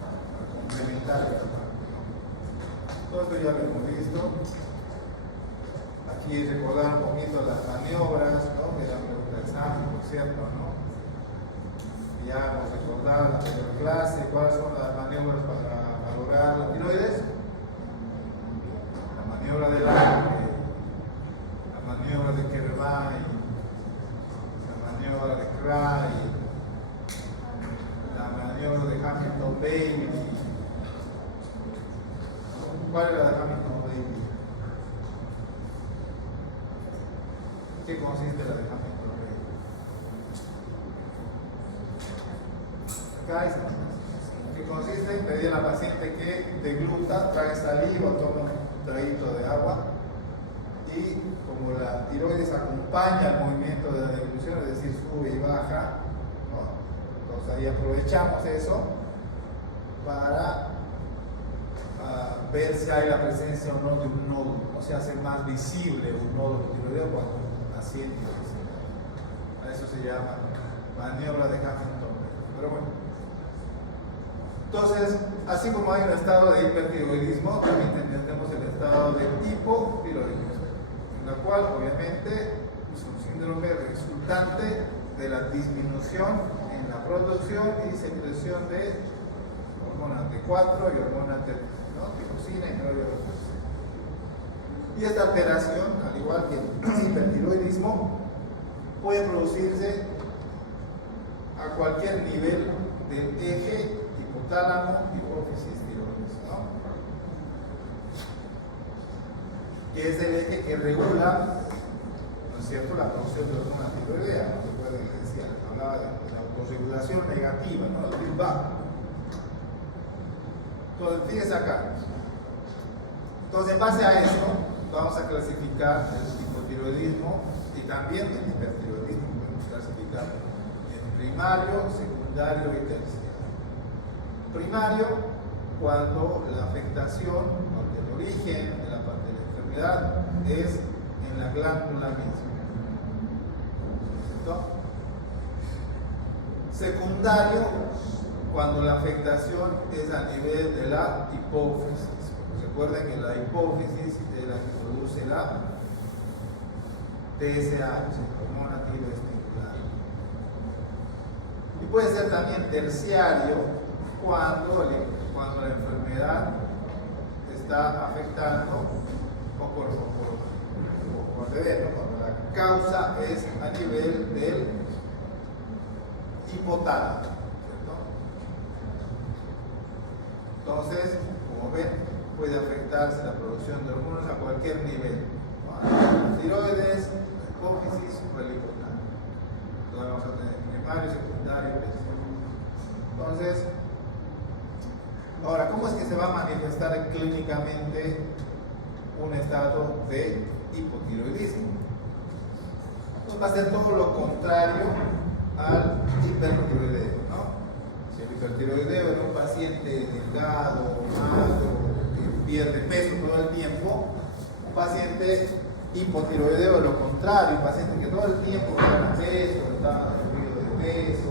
para complementar esta parte. Todo esto ya lo hemos visto. Aquí recordar un poquito las maniobras, ¿no? De la pregunta de examen, por cierto, ¿no? Ya hemos recordado en la anterior clase cuáles son las maniobras para valorar la tiroides. La maniobra del Lange, la maniobra de Kervay, la maniobra de Cray, la maniobra de Hamilton-Bailey. ¿Cuál era la de Hamilton-Bailey? ¿Qué consiste la de Hamilton-Bailey? Acá dice, ¿qué consiste? Pedir a la paciente que degluta, trague saliva, tome un traguito de agua y como la tiroides acompaña el movimiento de la deglución, es decir, sube y baja, ¿no? Entonces ahí aprovechamos eso para ver si hay la presencia o no de un nódulo, o sea, hace más visible un nódulo tiroideo cuando el paciente a eso se llama maniobra de Hamilton. Pero bueno, entonces, así como hay un estado de hipertiroidismo, también tenemos el estado de hipotiroidismo, en la cual obviamente es un síndrome resultante de la disminución en la producción y secreción de hormonas T4 y hormonas tirosina y neurotropisina. Y esta alteración, al igual que el hipertiroidismo, puede producirse a cualquier nivel del eje hipotálamo, hipófisis, tiroides, ¿no? Que es el eje que regula, ¿no es cierto?, la producción de hormona tiroidea. No se puede decir, hablaba de la autorregulación negativa, ¿no? El feedback. Entonces, fíjense acá. Entonces, en base a esto, vamos a clasificar el hipotiroidismo y también el hipertiroidismo. Podemos clasificar en primario, secundario y terciario. Primario, cuando la afectación, porque el origen de la enfermedad es en la glándula misma. ¿Cierto? Secundario, cuando la afectación es a nivel de la hipófisis. Recuerden que la hipófisis es la que produce la TSH, hormona tiroestimular. Y puede ser también terciario cuando la enfermedad está afectando o por deber, ¿no? Cuando la causa es a nivel del hipotálamo, ¿cierto? Entonces, como ven, puede afectarse la producción de hormonas a cualquier nivel, ¿no? La tiroides, la hipófisis o el hipotálamo. Entonces vamos a tener primario, secundario y terciario. Entonces, ahora, ¿cómo es que se va a manifestar clínicamente un estado de hipotiroidismo? Pues va a ser todo lo contrario al hipertiroideo, ¿no? Si el hipertiroideo es un paciente delgado, magro, que pierde peso todo el tiempo, un paciente hipotiroideo es lo contrario, un paciente que todo el tiempo gana peso, está subido de peso,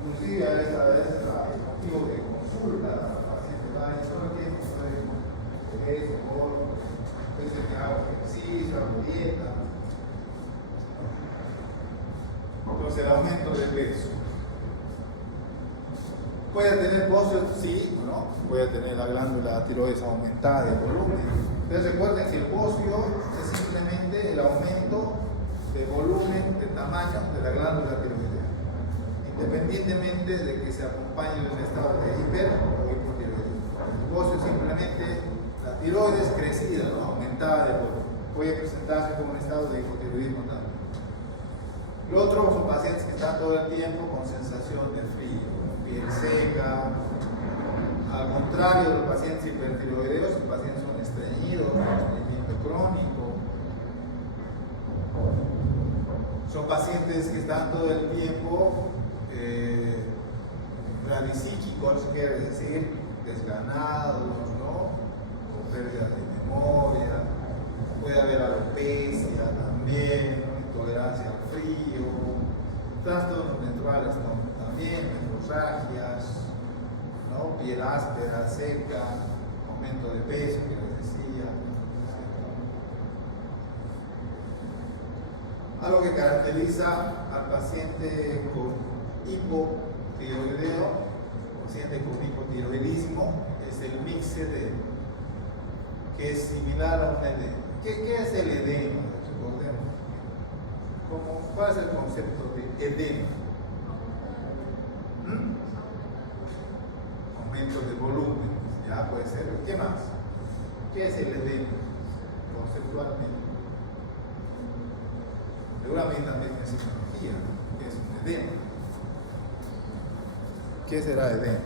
inclusive a veces el motivo de consulta, el paciente va y todo el tiempo de peso, gordo, veces que hago ejercicio, hago dieta. Entonces el aumento de peso. Puede tener bocio, sí, ¿no? Puede tener la glándula tiroides aumentada de volumen. Entonces recuerden que el bocio es simplemente el aumento de volumen, de tamaño de la glándula tiroidea, independientemente de que se acompañe de un estado de hiper o hipotiroidismo. El bocio es simplemente la tiroides crecida, ¿no? Aumentada de volumen. Puede presentarse como un estado de hipotiroidismo también. Lo otro son pacientes que están todo el tiempo con sensación de frío, piel seca. Al contrario de los pacientes hipertiroideos, los pacientes son estreñidos, estreñimiento crónico. Son pacientes que están todo el tiempo bradisíquicos, quiere decir desganados, ¿no? Con pérdida de memoria. Puede haber alopecia también, ¿no? Intolerancia al frío, trastornos menstruales también, hemorragias, ¿no? Piel áspera, seca, aumento de peso, que les decía. Algo que caracteriza al paciente con hipotiroideo, paciente con hipotiroidismo, es el mixedema, que es similar a un edema. ¿Qué es el edema? Recordemos. ¿Cuál es el concepto de edema? Aumento de volumen, ya puede ser. ¿Qué más? ¿Qué es el edema conceptualmente? Seguramente también es psicología, ¿qué es un edema? ¿Qué será edema?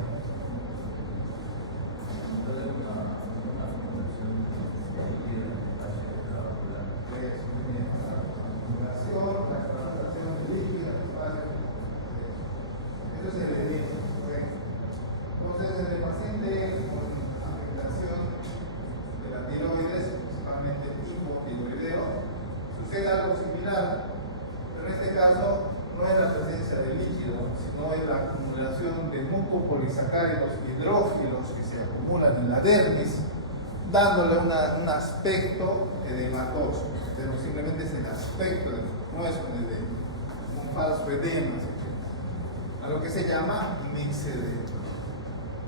Polisacáridos hidrófilos que se acumulan en la dermis, dándole un aspecto edematoso, pero simplemente es el aspecto, no es un edema, un falso edema, a lo que se llama mixedema,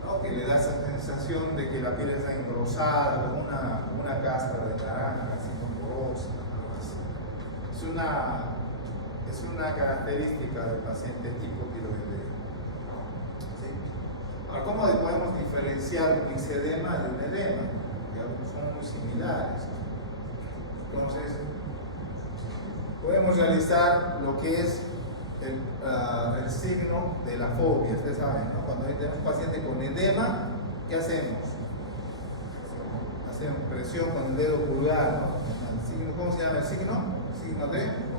¿no? Que le da esa sensación de que la piel está engrosada, como una cáscara de naranja, así porosa, algo así. Es una característica del paciente hipotiroideo. Ahora, ¿cómo podemos diferenciar un mixedema de un edema? Digamos, son muy similares. Entonces, podemos realizar lo que es el signo de la fobia. Ustedes saben, ¿no? Cuando tenemos un paciente con edema, ¿qué hacemos? Hacemos presión con el dedo pulgar, ¿no? El signo, ¿cómo se llama el signo? El signo de...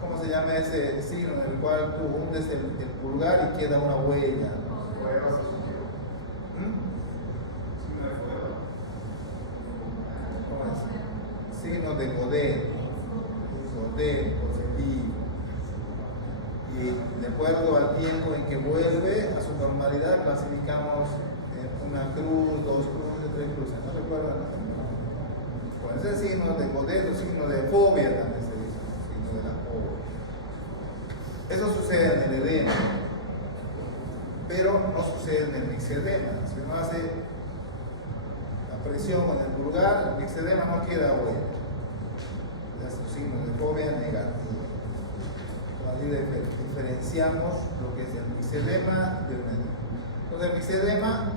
¿Cómo se llama ese signo en el cual tú hundes el pulgar y queda una huella? ¿Cómo es? Signo de Godin positivo. Y de acuerdo al tiempo en que vuelve a su normalidad, clasificamos una cruz, dos cruces, tres cruces. ¿No recuerdan? Con ese signo de Godin, signo de fobia también se dice, signo de la fobia. Eso sucede en el edema, pero no sucede en el mixedema. Si uno hace la presión con el pulgar, el mixedema no queda bueno. Es un signo de fobia negativo. Ahí diferenciamos lo que es el mixedema del edema. Entonces, el mixedema,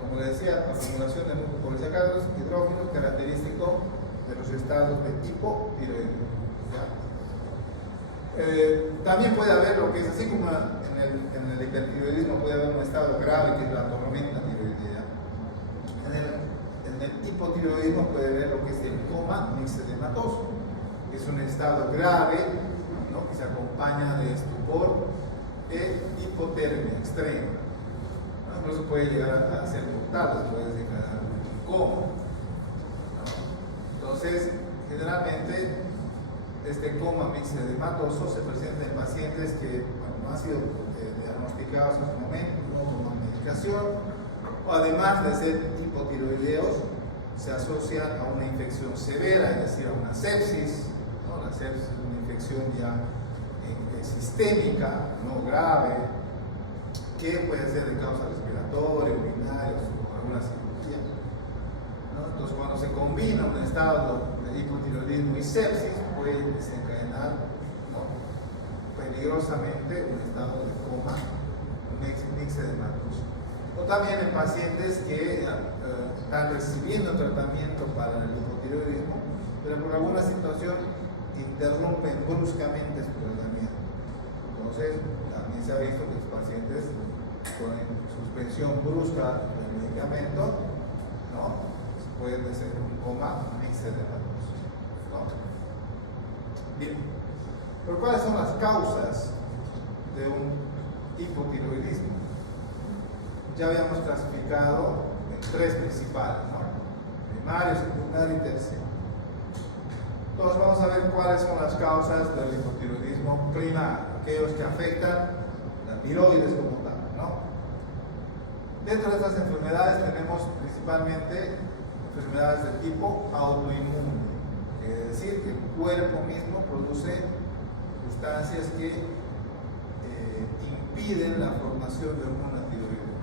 como le decía, acumulación de mucopolisacáridos hidrógenos característico de los estados de hipotiroidismo. También puede haber lo que es así como en el hipertiroidismo puede haber un estado grave que es la tormenta tiroidea. En el hipotiroidismo puede haber lo que es el coma mixedematoso, que es un estado grave, ¿no?, que se acompaña de estupor e hipotermia extrema. ¿No? Incluso puede llegar a ser mortal, puede declarar un coma. ¿No? Entonces, generalmente, este coma mixedematoso se presenta en pacientes que no han sido diagnosticados en su momento, no toman medicación, o además de ser hipotiroideos, se asocian a una infección severa, es decir, a una sepsis. ¿No? La sepsis es una infección ya sistémica, no grave, que puede ser de causa respiratoria, urinaria o alguna cirugía. ¿No? Entonces, cuando se combina un estado de hipotiroidismo y sepsis, puede desencadenar, ¿no?, peligrosamente un estado de coma mixedematoso. O también en pacientes que están recibiendo tratamiento para el hipotiroidismo, pero por alguna situación interrumpen bruscamente su tratamiento. Entonces, también se ha visto que los pacientes con suspensión brusca del medicamento, ¿no?, pueden ser un coma mixedematoso. ¿No? Bien, pero ¿cuáles son las causas de un hipotiroidismo? Ya habíamos clasificado en tres principales, ¿no?, primario, secundario y terciario. Entonces vamos a ver cuáles son las causas del hipotiroidismo primario, aquellos que afectan la tiroides como tal, ¿no? Dentro de estas enfermedades tenemos principalmente enfermedades de tipo autoinmune. Es decir, que el cuerpo mismo produce sustancias que impiden la formación de hormona tiroidea,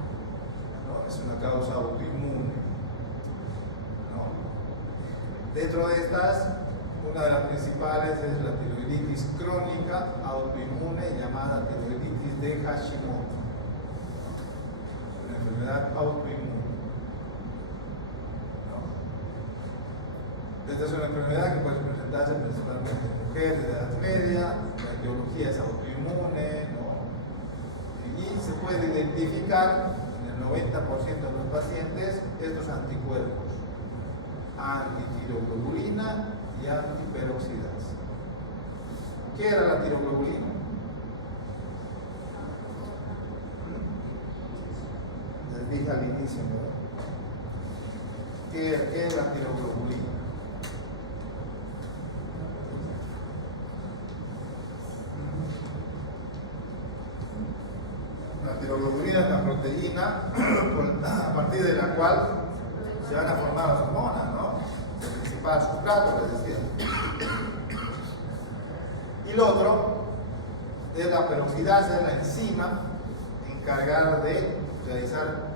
¿no? Es una causa autoinmune, ¿no? Dentro de estas, una de las principales es la tiroiditis crónica autoinmune llamada tiroiditis de Hashimoto, una enfermedad autoinmune. Esta es una enfermedad que puede presentarse principalmente en mujeres de edad media, la etiología es autoinmune, ¿no?, y se puede identificar en el 90% de los pacientes estos anticuerpos, antitiroglobulina y antiperoxidasa. ¿Qué era la tiroglobulina? Les dije al inicio, ¿no?, ¿qué es la tiroglobulina? La tiroglobulina es la proteína a partir de la cual se van a formar las hormonas, ¿no? El principal sustrato, les decía. Y lo otro es la peroxidasa, es la enzima encargada de realizar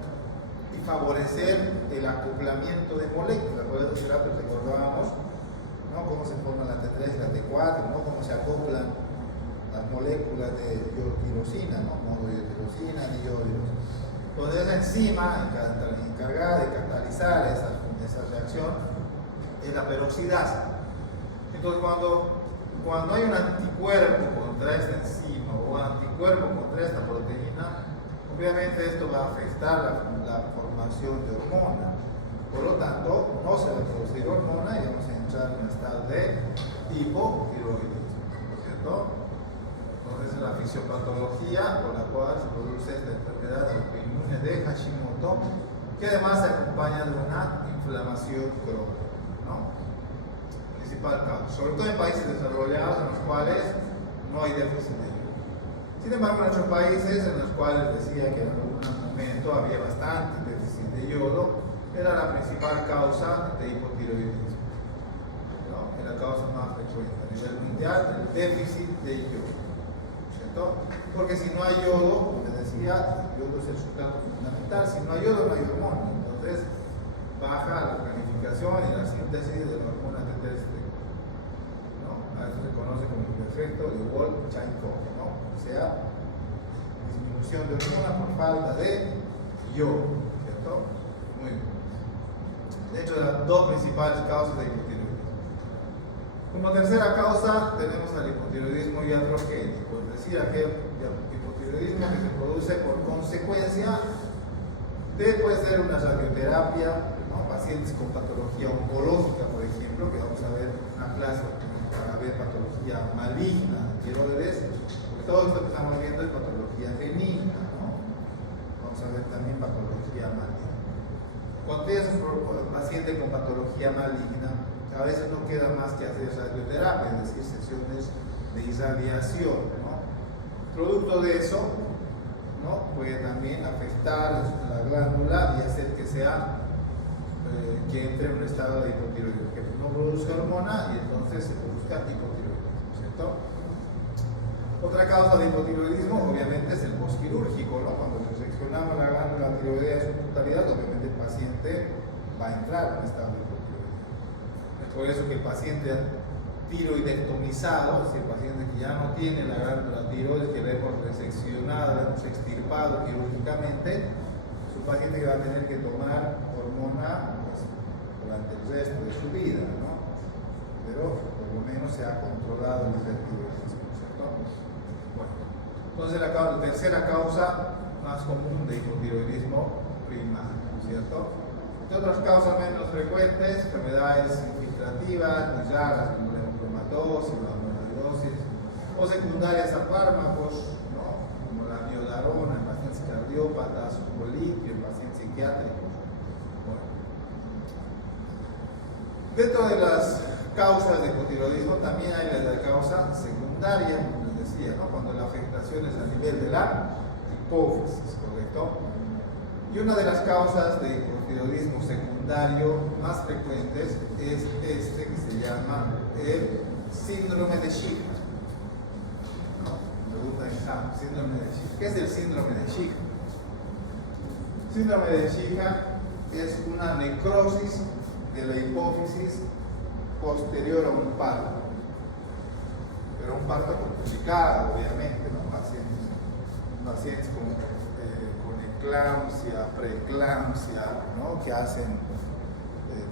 y favorecer el acoplamiento de moléculas. Por eso hace rato recordábamos, ¿no?, cómo se forman la T3 y la T4, ¿no?, cómo se acoplan las moléculas de tirosina, ¿no?, monoiotirosina, diiodirosina. Entonces esa enzima encargada de catalizar esa reacción es la peroxidasa. Entonces cuando hay un anticuerpo contra esta enzima o anticuerpo contra esta proteína, obviamente esto va a afectar la formación de hormona. Por lo tanto, no se va a producir hormona y vamos a entrar en un estado de hipotiroidismo, ¿cierto? Entonces, la fisiopatología por la cual se produce esta enfermedad autoinmune de Hashimoto, que además se acompaña de una inflamación crónica, ¿no?, principal causa, sobre todo en países desarrollados en los cuales no hay déficit de yodo. Sin embargo, en otros países en los cuales decía que en algún momento había bastante déficit de yodo, era la principal causa de hipotiroidismo, ¿no? Es la causa más frecuente a nivel mundial, el déficit de yodo, ¿cierto? Porque si no hay yodo, como les decía, el yodo es el sustrato fundamental. Si no hay yodo, no hay hormona. Entonces baja la planificación y la síntesis de la hormona T3, ¿no? A eso se conoce como el efecto de Wolff-Chaikoff, ¿no? O sea, disminución de hormona por falta de yodo, ¿cierto? Muy bien. De hecho, las dos principales causas de hipotiroidismo. Como tercera causa tenemos el hipotiroidismo iatrogénico, es decir, aquel hipotiroidismo que se produce por consecuencia de, puede ser una radioterapia, ¿no? Pacientes con patología oncológica, por ejemplo, que vamos a ver una clase para ver patología maligna de tiroides, porque todo esto que estamos viendo es patología benigna, ¿no? Vamos a ver también patología maligna. Cuando tienes un paciente con patología maligna, a veces no queda más que hacer radioterapia, es decir, sesiones de irradiación, ¿no? Producto de eso, ¿no? Puede también afectar la glándula y hacer que sea que entre en un estado de hipotiroidismo, que no produzca hormona y entonces se produzca hipotiroidismo, ¿cierto? Otra causa de hipotiroidismo obviamente es el postquirúrgico, ¿no? Cuando reseccionamos la glándula tiroidea en su totalidad, obviamente el paciente va a entrar en un estado de hipotiroidismo. Es por eso que el paciente tiroidectomizado, es decir, el paciente que ya no tiene la glándula tiroides, que vemos reseccionada, la hemos extirpado quirúrgicamente, es un paciente que va a tener que tomar hormona pues, durante el resto de su vida, ¿no? Pero por lo menos se ha controlado el hipertiroidismo, ¿cierto? Bueno, entonces la tercera causa más común de hipotiroidismo primario, ¿cierto? De otras causas menos frecuentes, enfermedades infiltrativas, muy raras, como la hemocromatosis, la amyloidosis, o secundarias a fármacos, ¿no? Como la miodarona en pacientes cardiópatas, o litio en pacientes psiquiátricos. Bueno. Dentro de las causas de hipotiroidismo también hay la causa secundaria, como les decía, ¿no? Cuando la afectación es a nivel de la hipófisis, ¿correcto? Y una de las causas de hipotiroidismo secundario más frecuentes es este que se llama el síndrome de Shiga. ¿No? Pregunta en examen, síndrome de Shiga. ¿Qué es el síndrome de Shiga? El síndrome de Shiga es una necrosis de la hipófisis posterior a un parto. Pero un parto complicado, obviamente, ¿no? Pacientes con eclampsia, preeclampsia, ¿no? Que hacen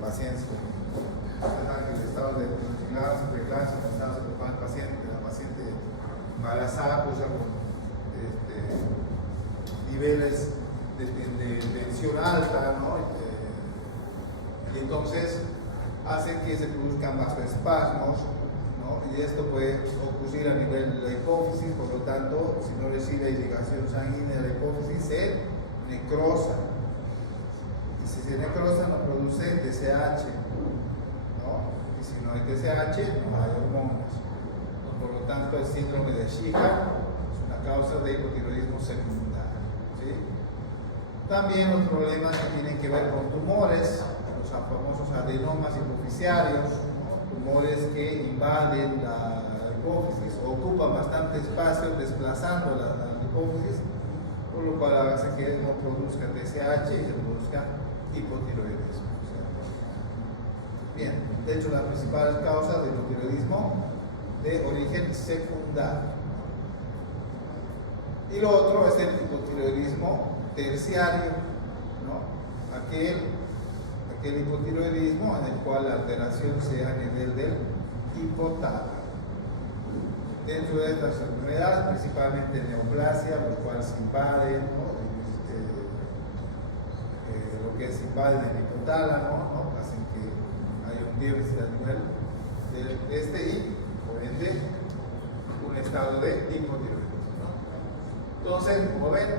pacientes con el estado de eclampsia, preeclampsia, la paciente embarazada, pues con niveles de tensión alta, ¿no? Y entonces hacen que se produzcan vasoespasmos, ¿no? Y esto puede ocurrir a nivel de la hipófisis, por lo tanto, si no recibe irrigación sanguínea de la hipófisis, se necrosa. Y si se necrosa, no produce TSH, ¿no? Y si no hay TSH, no hay hormonas. Por lo tanto, el síndrome de Shiga es una causa de hipotiroidismo secundario, ¿sí? También los problemas que tienen que ver con tumores, los famosos adenomas hipofisiarios, ¿no? Tumores que invaden la hipófisis o ocupan bastante espacio desplazando la hipófisis, por lo cual hace que no produzca TSH y se produzca hipotiroidismo, ¿cierto? Bien, de hecho las principales causas de hipotiroidismo de origen secundario. Y lo otro es el hipotiroidismo terciario, ¿no? Aquel hipotiroidismo en el cual la alteración sea a nivel del hipotálamo. Dentro de estas enfermedades, principalmente neoplasia, los cuales invaden, ¿no? Lo que es invaden el hipotálamo, ¿no? Hacen que haya un déficit a nivel de y, por ende, un estado de hipotiroidismo, ¿no? Entonces, como ven,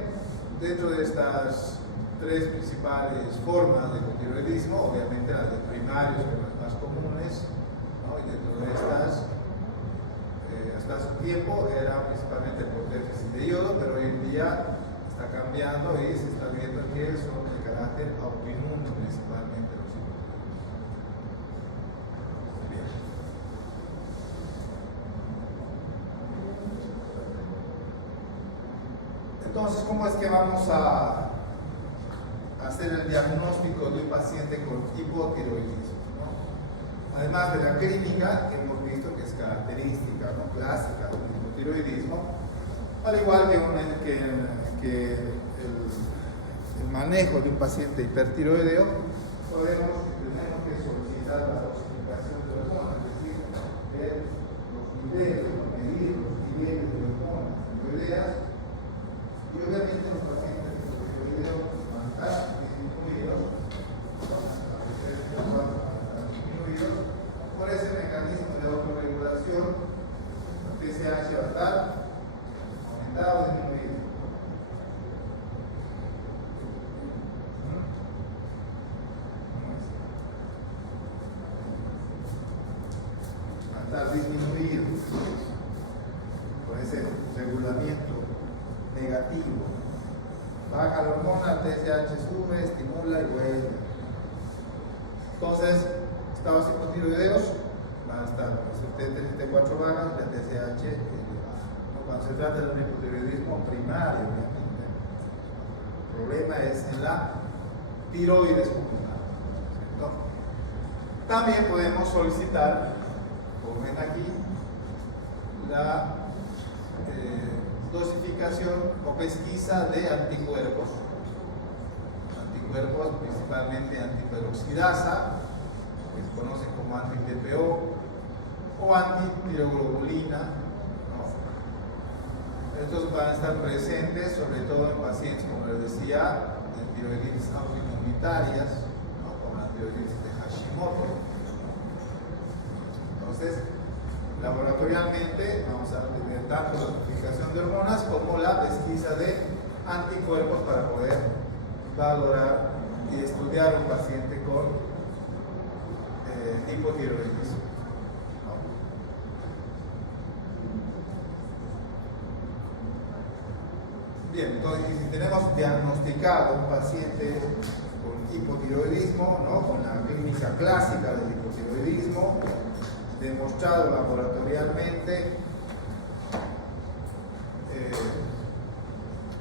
dentro de estas tres principales formas de hipotiroidismo, obviamente las de primarios son las más comunes, ¿no? Y dentro de hasta su tiempo era principalmente por déficit de yodo, pero hoy en día está cambiando y se está viendo que son de carácter autoinmune principalmente los hipotiroidismos. Bien. Entonces, ¿cómo es que vamos a hacer el diagnóstico de un paciente con hipotiroidismo? Además de la clínica, que hemos visto que es característica, ¿no?, clásica del hipotiroidismo, al igual que el manejo de un paciente hipertiroideo, tenemos que solicitar la dosificación de hormonas, es decir, ver los niveles, medir los niveles de hormonas tiroideas, y obviamente los pacientes hipotiroideos van a estar disminuidos, por ese mecanismo de autorregulación. La TSH va a estar aumentado o disminuido. Va a estar disminuido por ese regulamiento negativo. Baja la hormona, TSH sube, estimula y vuelve. Entonces, estados hipotiroideos van a estar los T3-T4 bajas y la TSH elevada. Cuando se trata de un hipotiroidismo primario, obviamente, el problema es en la tiroides pulmonar, ¿cierto? También podemos solicitar, como ven aquí, la dosificación o pesquisa de anticuerpos. Anticuerpos principalmente antiperoxidasa, que se conocen como anti-TPO o anti-tiroglobulina, ¿no? Estos van a estar presentes sobre todo en pacientes, como les decía, de tiroiditis autoinmunitarias, ¿no?, como la tiroiditis de Hashimoto. Entonces, laboratorialmente vamos a tener tanto la dosificación de hormonas como la pesquisa de anticuerpos para poder valorar y estudiar un paciente con hipotiroidismo. Bien, entonces, si tenemos diagnosticado un paciente con hipotiroidismo, ¿no?, con la clínica clásica del hipotiroidismo, demostrado laboratorialmente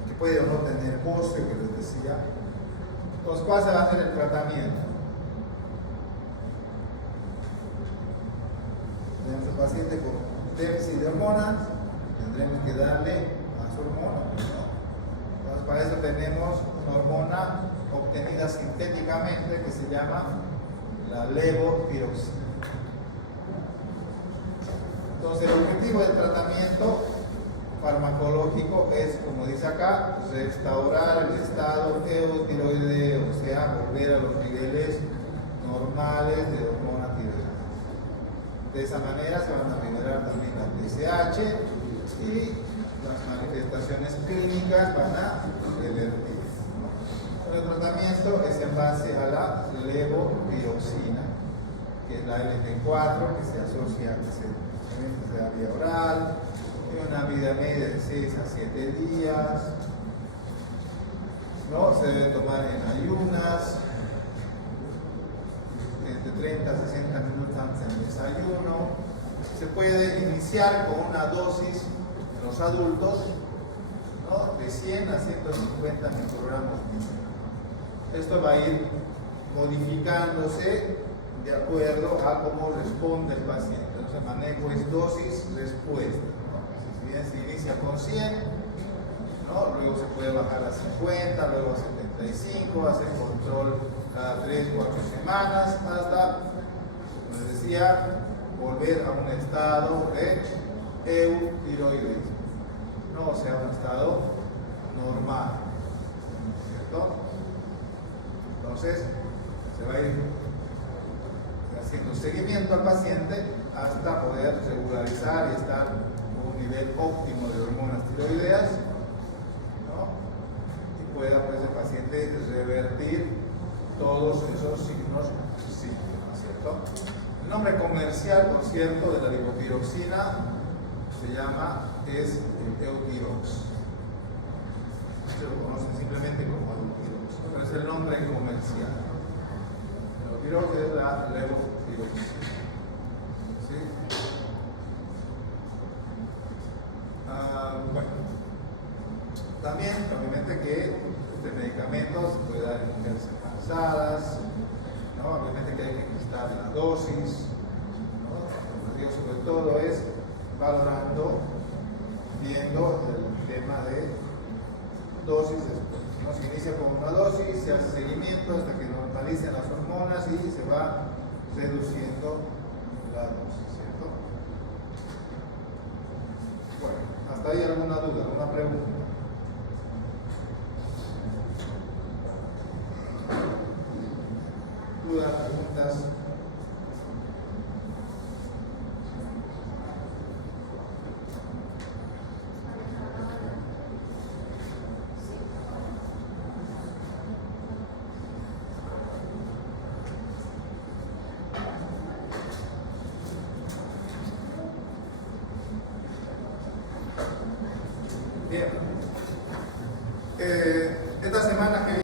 que puede o no tener postio, que les decía, entonces, ¿cuál se va a hacer el tratamiento? Tenemos un paciente con déficit de hormonas, tendremos que darle más hormona, ¿no? Entonces, para eso tenemos una hormona obtenida sintéticamente que se llama la levotiroxina. Entonces, el objetivo del tratamiento farmacológico es, como dice acá, restaurar el estado eutiroideo, o sea, volver a los niveles normales de hormona tiroidea. De esa manera se van a liberar también la TSH y las manifestaciones clínicas van a revertir. El tratamiento es en base a la levotiroxina, que es la LT4, que se asocia a la vía oral, y una vida media de 6 a 7 días, ¿no? Se debe tomar en ayunas, entre 30 a 60 minutos antes del desayuno. Se puede iniciar con una dosis en los adultos, ¿no?, de 100 a 150 microgramos mínimo. Esto va a ir modificándose de acuerdo a cómo responde el paciente. Entonces, el manejo es dosis-respuesta, ¿no? Si bien se inicia con 100, ¿no?, luego se puede bajar a 50, luego a 75, hacer control cada 3-4 semanas, hasta, como les decía, volver a un estado de eutiroidismo, ¿no?, o sea, un estado normal, ¿cierto? Entonces, se va a ir haciendo seguimiento al paciente hasta poder regularizar y estar con un nivel óptimo de hormonas tiroideas, ¿no?, y pueda, pues, el paciente revertir todos esos signos y síntomas, ¿cierto? El nombre comercial, por cierto, de la levotiroxina es Eutirox. Se lo conocen simplemente como Eutirox, pero es el nombre comercial. Eutirox es la levotiroxina. ¿Sí? Bueno, también, obviamente, que este medicamento se puede dar en mujeres embarazadas, ¿no? Obviamente que hay que ajustar la dosis, ¿no? Lo que digo sobre todo es valorando, viendo el tema de dosis después, ¿no? Se inicia con una dosis, se hace seguimiento hasta que normalicen las hormonas y se va reduciendo la dosis, ¿cierto? Bueno, hasta ahí alguna duda, alguna pregunta. ¿Dudas, preguntas? Bien.